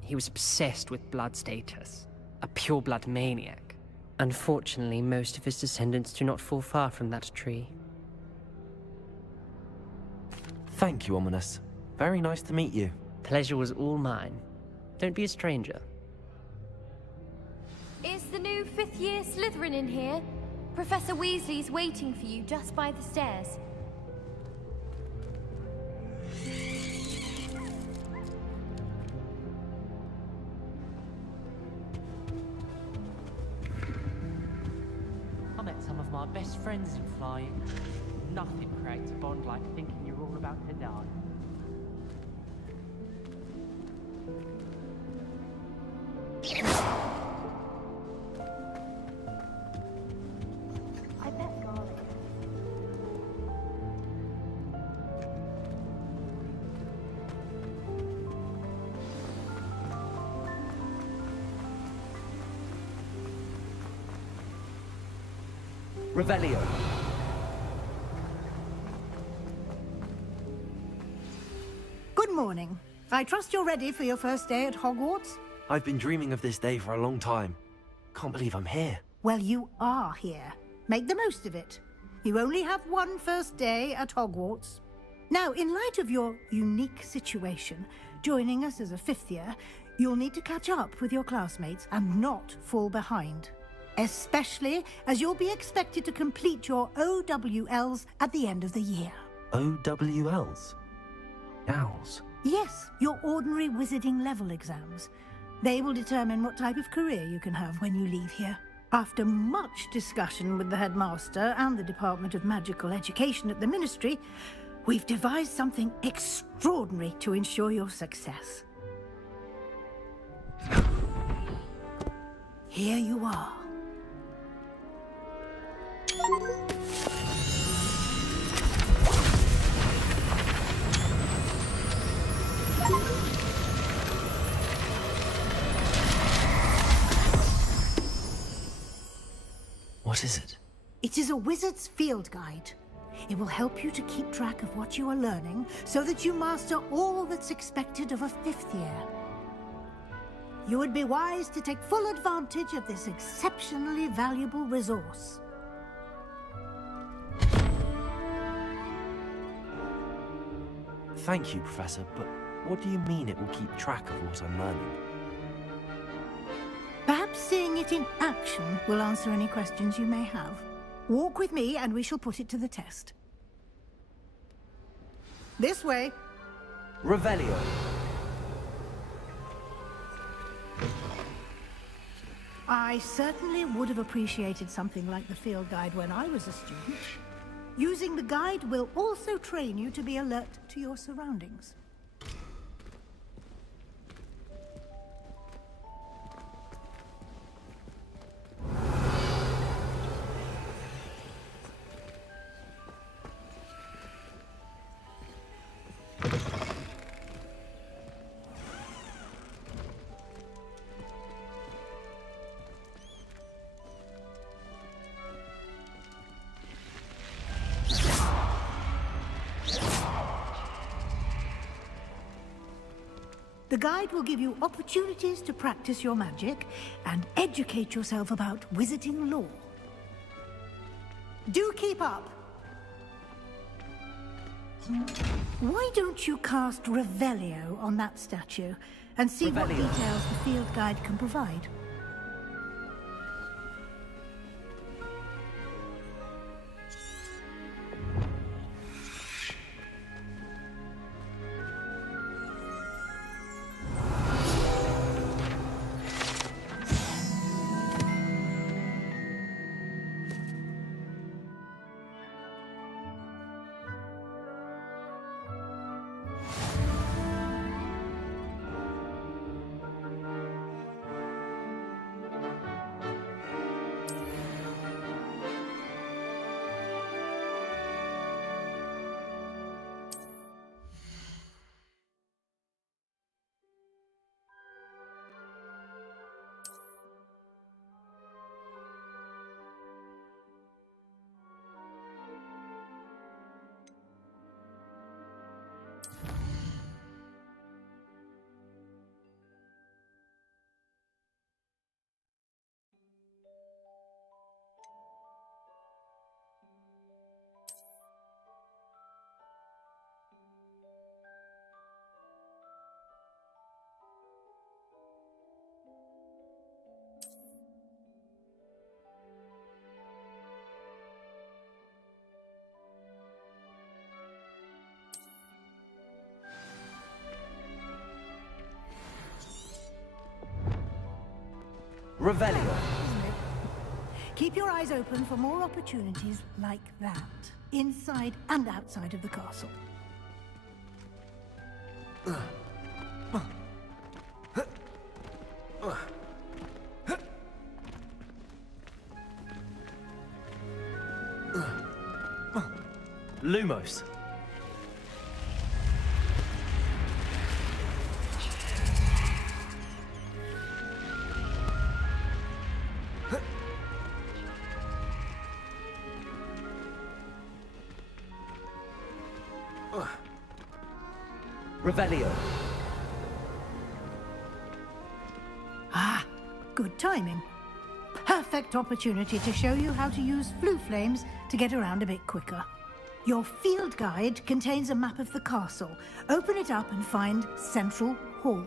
He was obsessed with blood status, a pure-blood maniac. Unfortunately, most of his descendants do not fall far from that tree. Thank you, Ominous. Very nice to meet you. Pleasure was all mine. Don't be a stranger. Is the new 5th year Slytherin in here? Professor Weasley's waiting for you just by the stairs. I met some of my best friends in flying. Nothing creates a bond like thinking you're all about to die. I bet garlic. Revelio. Good morning. I trust you're ready for your first day at Hogwarts? I've been dreaming of this day for a long time. Can't believe I'm here. Well, you are here. Make the most of it. You only have one first day at Hogwarts. Now, in light of your unique situation, joining us as a 5th year, you'll need to catch up with your classmates and not fall behind. Especially as you'll be expected to complete your OWLs at the end of the year. OWLs? Owls? Yes, your ordinary wizarding level exams. They will determine what type of career you can have when you leave here. After much discussion with the headmaster and the Department of Magical Education at the Ministry, we've devised something extraordinary to ensure your success. Here you are. What is it? It is a wizard's field guide. It will help you to keep track of what you are learning so that you master all that's expected of a 5th year. You would be wise to take full advantage of this exceptionally valuable resource. Thank you, Professor, but what do you mean it will keep track of what I'm learning? Perhaps seeing it in action will answer any questions you may have. Walk with me and we shall put it to the test. This way. Revelio. I certainly would have appreciated something like the field guide when I was a student. Using the guide will also train you to be alert to your surroundings. The guide will give you opportunities to practice your magic and educate yourself about wizarding lore. Do keep up. Why don't you cast Revelio on that statue and see what Revelio. details the field guide can provide? Revelio. Keep your eyes open for more opportunities like that, inside and outside of the castle. Lumos. Revelio. Ah, good timing. Perfect opportunity to show you how to use flue flames to get around a bit quicker. Your field guide contains a map of the castle. Open it up and find Central Hall.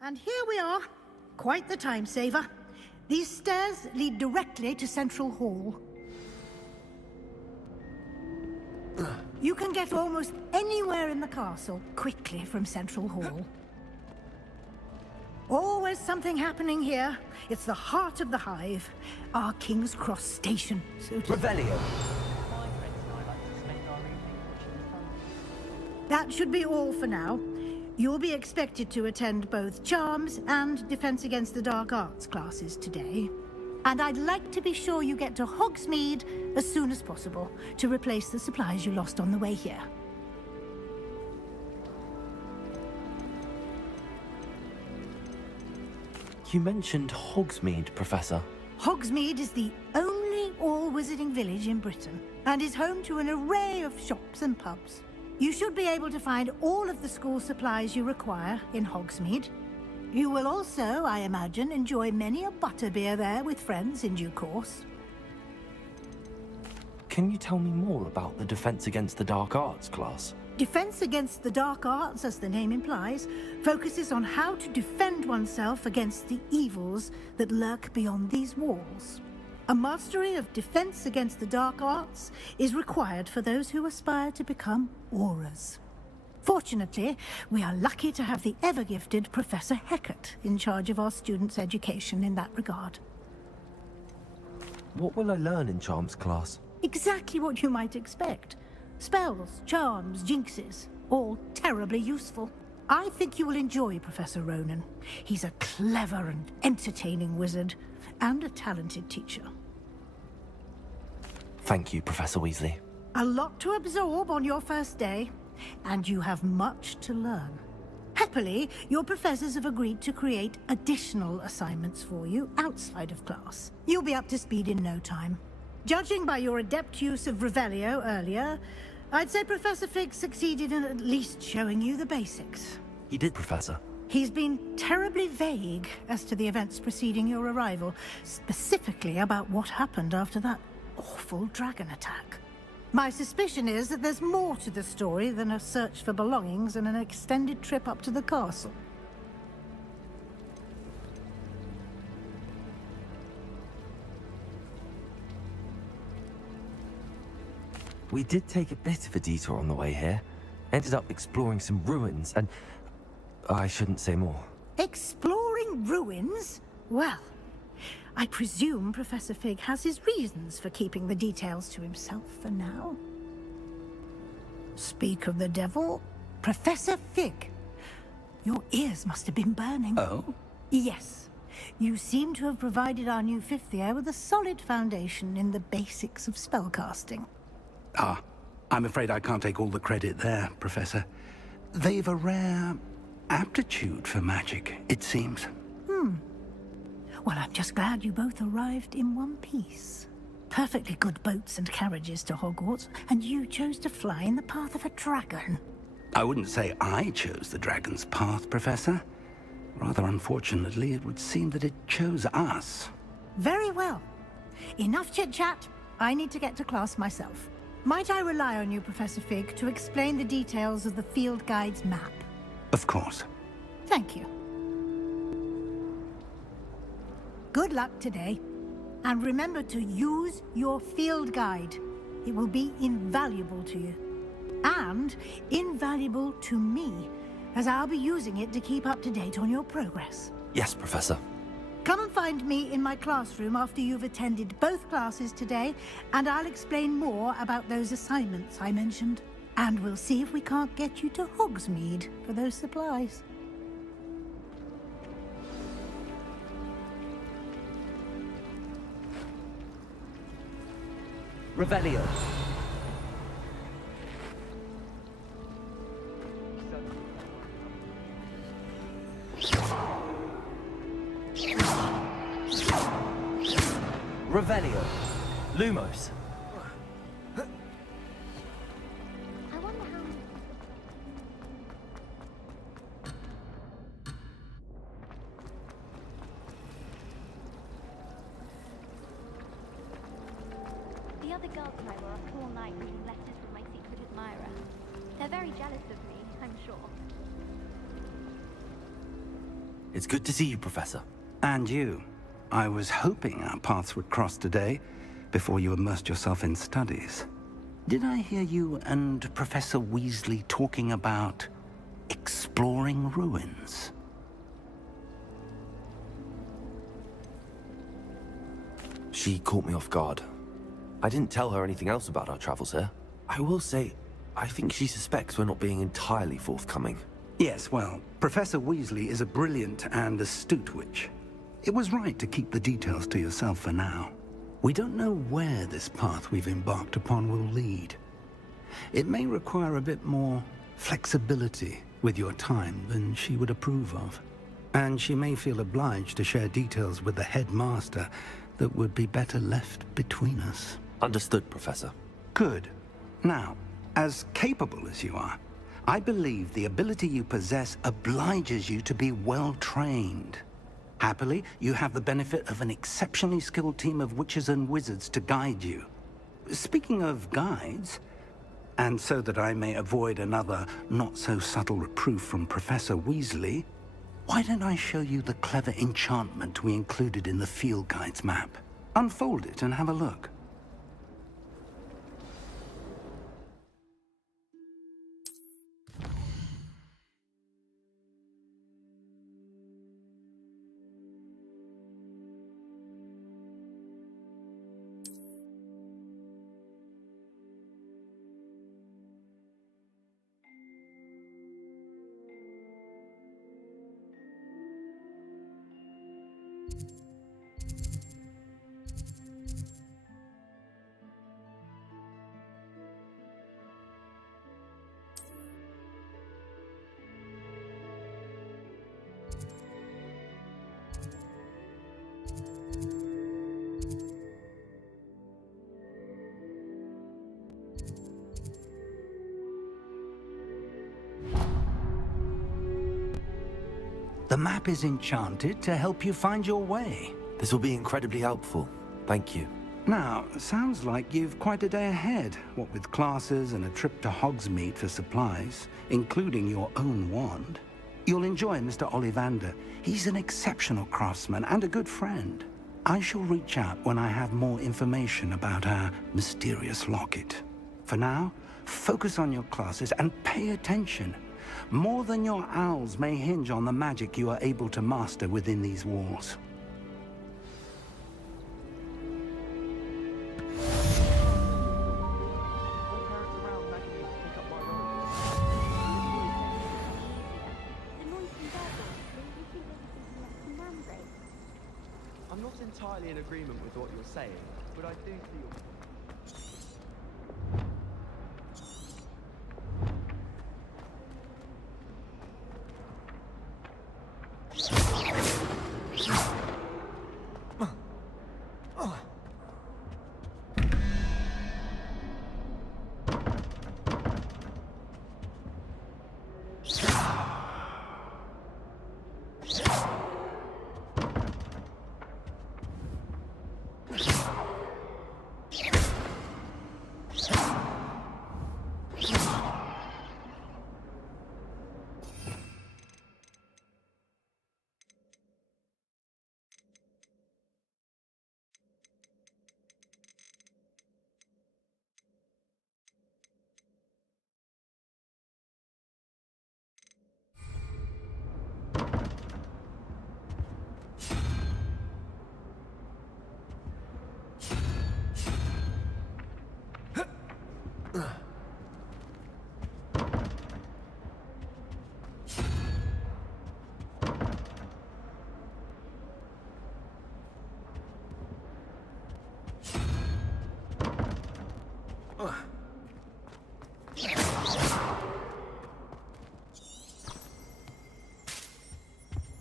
And here we are. Quite the time saver. These stairs lead directly to Central Hall. You can get almost anywhere in the castle quickly from Central Hall. Always something happening here. It's the heart of the hive. Our King's Cross station. Revelio. That should be all for now. You'll be expected to attend both Charms and Defense Against the Dark Arts classes today. And I'd like to be sure you get to Hogsmeade as soon as possible to replace the supplies you lost on the way here. You mentioned Hogsmeade, Professor. Hogsmeade is the only all wizarding village in Britain, and is home to an array of shops and pubs. You should be able to find all of the school supplies you require in Hogsmeade. You will also, I imagine, enjoy many a butterbeer there with friends in due course. Can you tell me more about the Defense Against the Dark Arts class? Defense Against the Dark Arts, as the name implies, focuses on how to defend oneself against the evils that lurk beyond these walls. A mastery of Defense Against the Dark Arts is required for those who aspire to become Aurors. Fortunately, we are lucky to have the ever-gifted Professor Hecat in charge of our students' education in that regard. What will I learn in Charms class? Exactly what you might expect. Spells, charms, jinxes, all terribly useful. I think you will enjoy Professor Ronan. He's a clever and entertaining wizard, and a talented teacher. Thank you, Professor Weasley. A lot to absorb on your first day, and you have much to learn. Happily, your professors have agreed to create additional assignments for you outside of class. You'll be up to speed in no time. Judging by your adept use of Revelio earlier, I'd say Professor Fig succeeded in at least showing you the basics. He did, Professor. He's been terribly vague as to the events preceding your arrival, specifically about what happened after that awful dragon attack. My suspicion is that there's more to the story than a search for belongings and an extended trip up to the castle. We did take a bit of a detour on the way here. Ended up exploring some ruins and... I shouldn't say more. Exploring ruins? Well, I presume Professor Fig has his reasons for keeping the details to himself for now. Speak of the devil, Professor Fig. Your ears must have been burning. Oh? Yes. You seem to have provided our new fifth year with a solid foundation in the basics of spellcasting. Ah, I'm afraid I can't take all the credit there, Professor. They've a rare aptitude for magic, it seems. Well, I'm just glad you both arrived in one piece. Perfectly good boats and carriages to Hogwarts, and you chose to fly in the path of a dragon. I wouldn't say I chose the dragon's path, Professor. Rather unfortunately, it would seem that it chose us. Very well. Enough chit-chat. I need to get to class myself. Might I rely on you, Professor Fig, to explain the details of the field guide's map? Of course. Thank you. Good luck today. And remember to use your field guide. It will be invaluable to you. And invaluable to me, as I'll be using it to keep up to date on your progress. Yes, Professor. Come and find me in my classroom after you've attended both classes today, and I'll explain more about those assignments I mentioned. And we'll see if we can't get you to Hogsmeade for those supplies. Revelio. Revelio. Lumos. The other girls and I were up all night reading letters from my secret admirer. They're very jealous of me, I'm sure. It's good to see you, Professor. And you. I was hoping our paths would cross today, before you immersed yourself in studies. Did I hear you and Professor Weasley talking about exploring ruins? She caught me off guard. I didn't tell her anything else about our travels here. I will say, I think she suspects we're not being entirely forthcoming. Yes, well, Professor Weasley is a brilliant and astute witch. It was right to keep the details to yourself for now. We don't know where this path we've embarked upon will lead. It may require a bit more flexibility with your time than she would approve of. And she may feel obliged to share details with the headmaster that would be better left between us. Understood, Professor. Good. Now, as capable as you are, I believe the ability you possess obliges you to be well trained. Happily, you have the benefit of an exceptionally skilled team of witches and wizards to guide you. Speaking of guides, and so that I may avoid another not-so-subtle reproof from Professor Weasley, why don't I show you the clever enchantment we included in the field guide's map? Unfold it and have a look. The map is enchanted to help you find your way. This will be incredibly helpful. Thank you. Now, sounds like you've quite a day ahead, what with classes and a trip to Hogsmeade for supplies, including your own wand. You'll enjoy Mr. Ollivander. He's an exceptional craftsman and a good friend. I shall reach out when I have more information about our mysterious locket. For now, focus on your classes and pay attention. More than your owls may hinge on the magic you are able to master within these walls. I'm not entirely in agreement with what you're saying, but I do see your...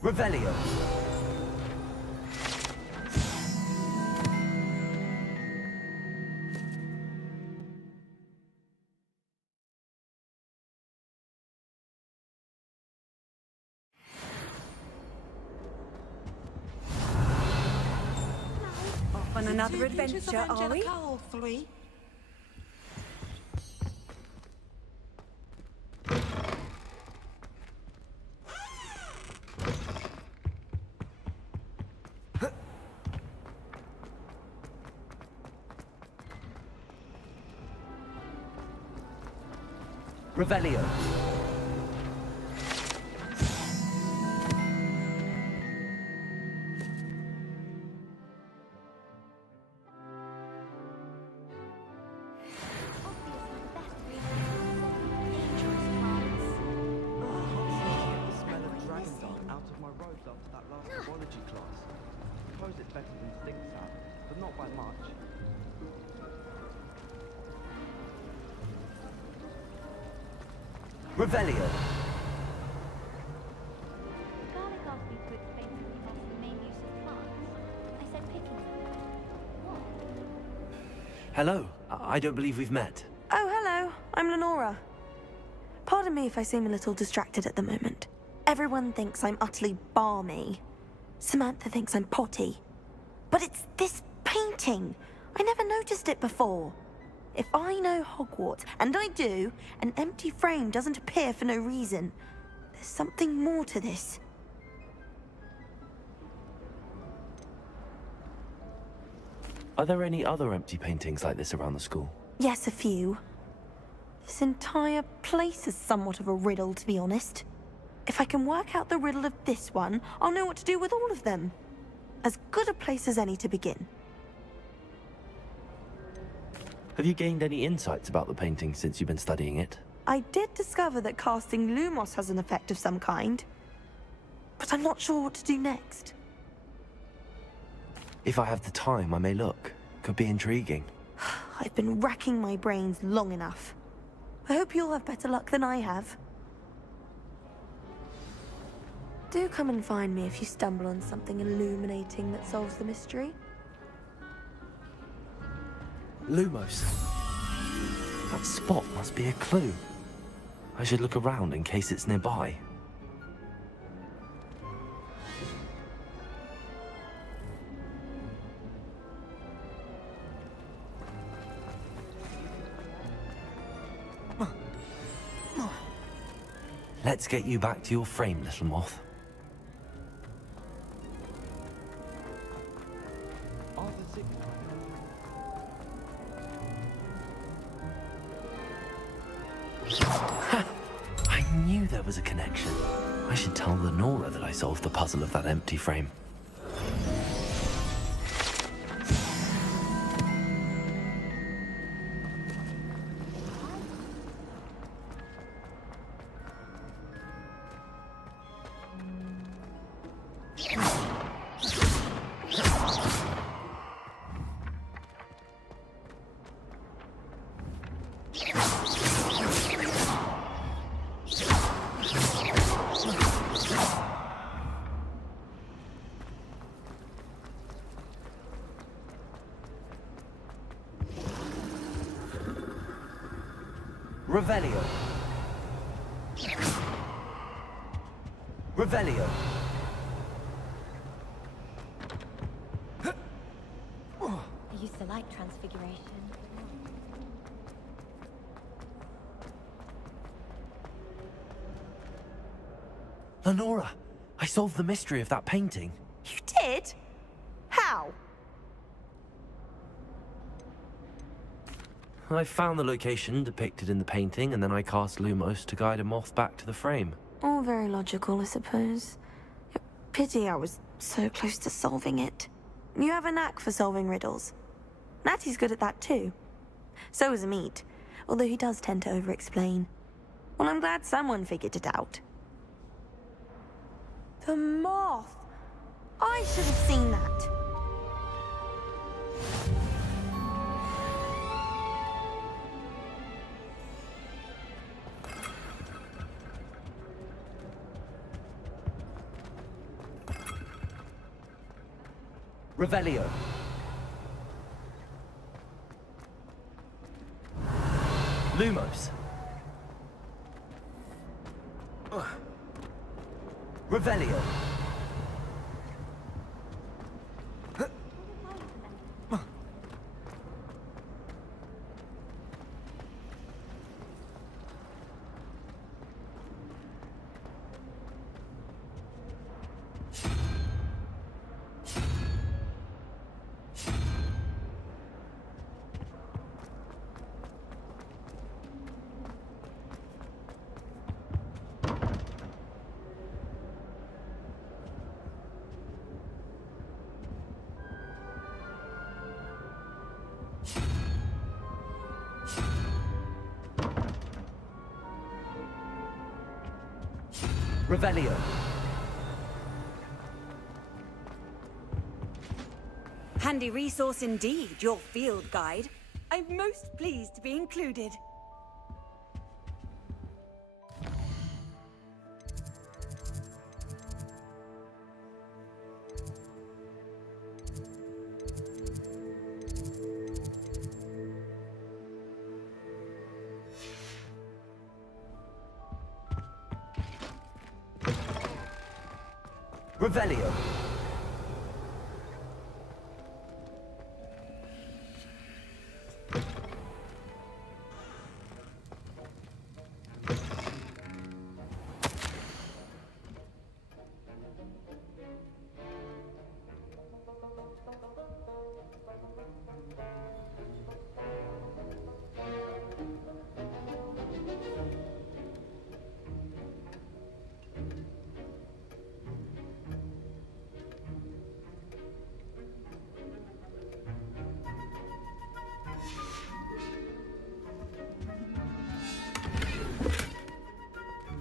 Revelio. Off on another adventure, are we? Revelio. Revelio. Garlic asked me to explain something else the main use of plants. I said picking them. Hello. I don't believe we've met. Oh, hello. I'm Lenora. Pardon me if I seem a little distracted at the moment. Everyone thinks I'm utterly balmy. Samantha thinks I'm potty. But it's this painting. I never noticed it before. If I know Hogwarts, and I do, an empty frame doesn't appear for no reason. There's something more to this. Are there any other empty paintings like this around the school? Yes, a few. This entire place is somewhat of a riddle, to be honest. If I can work out the riddle of this one, I'll know what to do with all of them. As good a place as any to begin. Have you gained any insights about the painting since you've been studying it? I did discover that casting Lumos has an effect of some kind. But I'm not sure what to do next. If I have the time, I may look. Could be intriguing. I've been racking my brains long enough. I hope you'll have better luck than I have. Do come and find me if you stumble on something illuminating that solves the mystery. Lumos. That spot must be a clue. I should look around in case it's nearby. Let's get you back to your frame, little moth. I knew there was a connection. I should tell Lenora that I solved the puzzle of that empty frame. Revelio. Revelio. I used to like transfiguration. Lenora, I solved the mystery of that painting. You did? How? I found the location depicted in the painting, and then I cast Lumos to guide a moth back to the frame. All very logical, I suppose. Pity I was so close to solving it. You have a knack for solving riddles. Natty's good at that too. So is Amit, although he does tend to over-explain. Well, I'm glad someone figured it out. The moth! I should have seen that. Revelio. Lumos. Revelio. Revelio. Handy resource indeed, your field guide. I'm most pleased to be included. Revelio.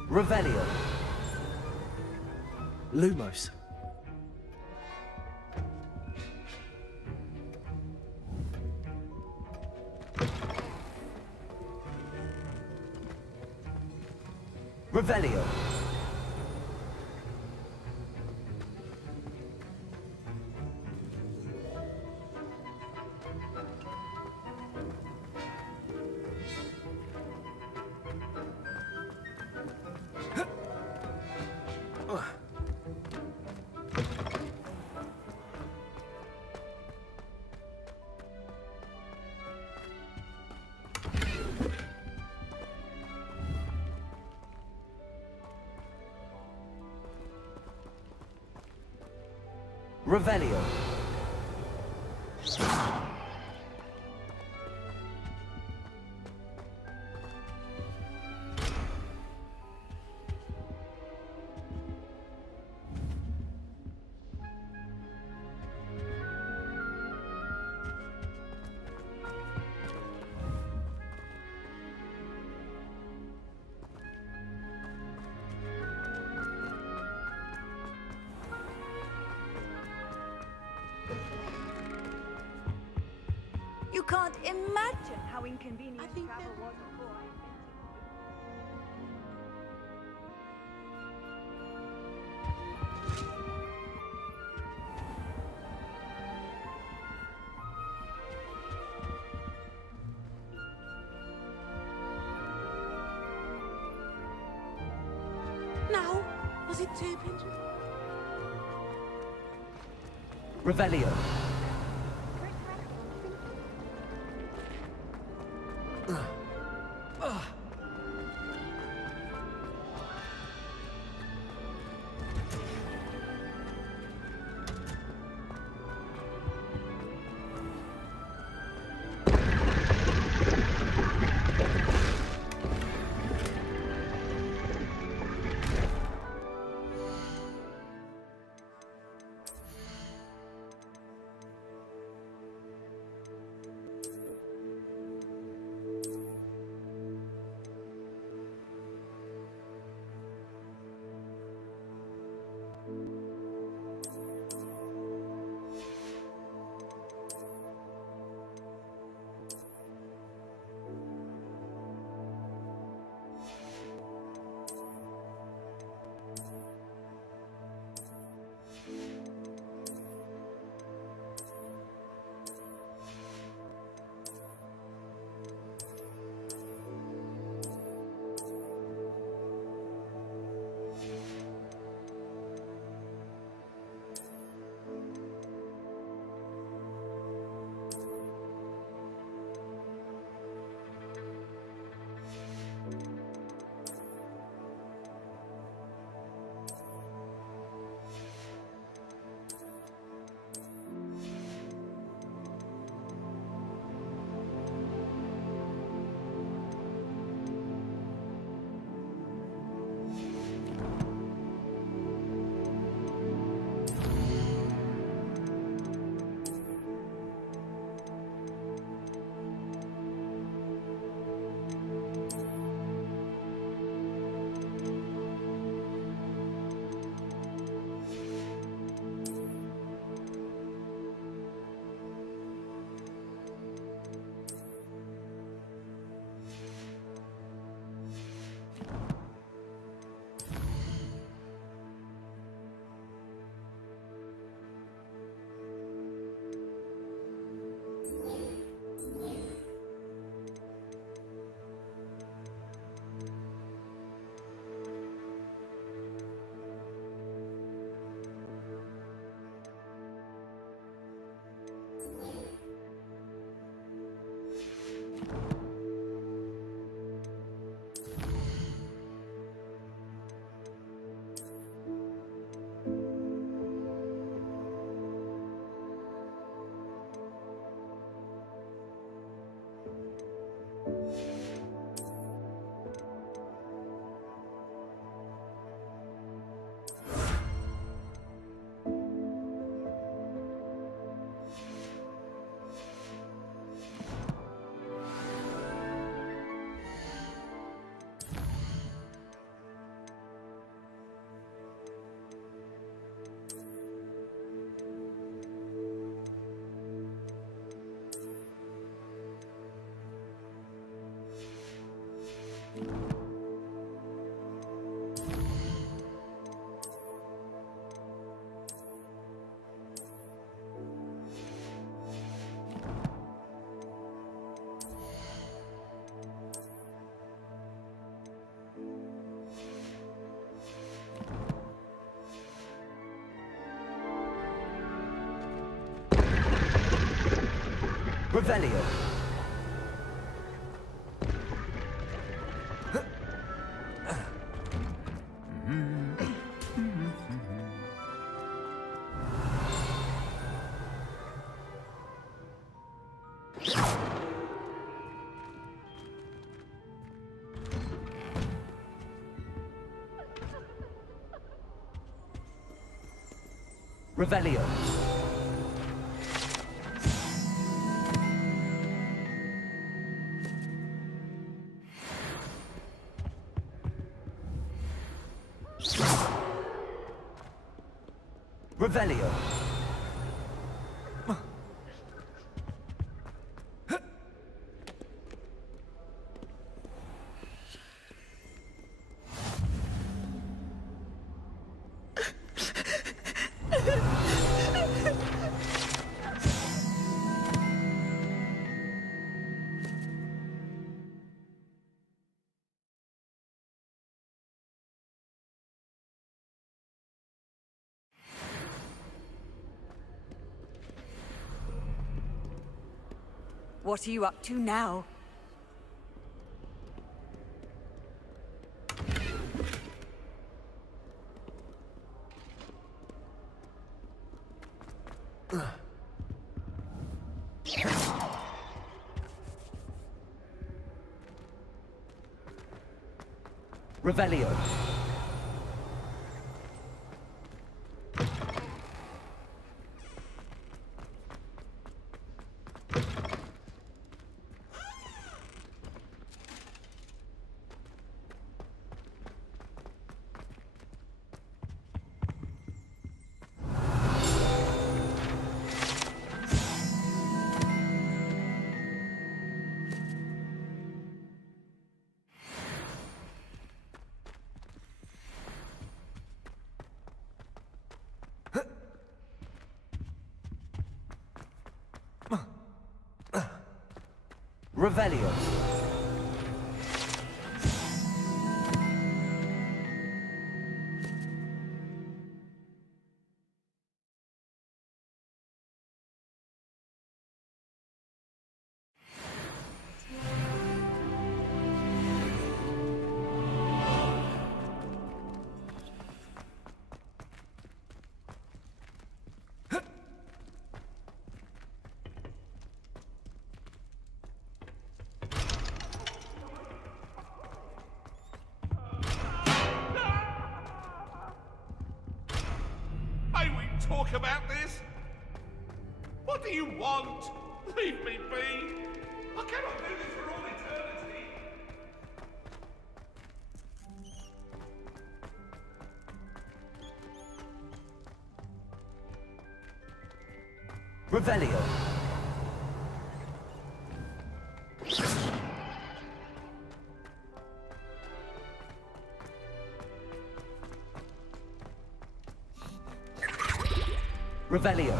Revelio. Lumos. Revelio. Revelio. You can't imagine how inconvenient travel was before I invented it. Now, was it too painful? Revelio. Revelio. Revelio. Revelio. What are you up to now? Revelio. Revelio. Talk about this? What do you want? Leave me be. I cannot do this for all eternity. Revelio. Revelio.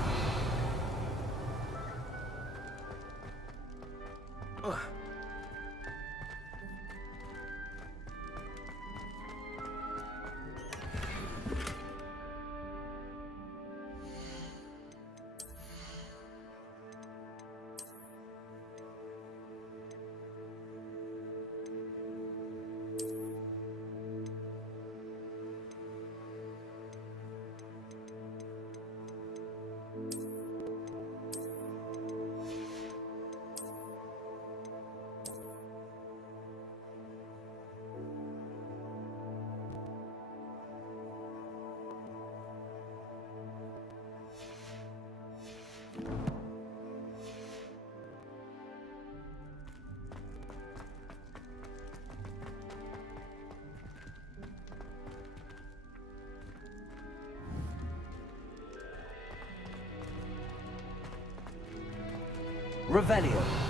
Revelio.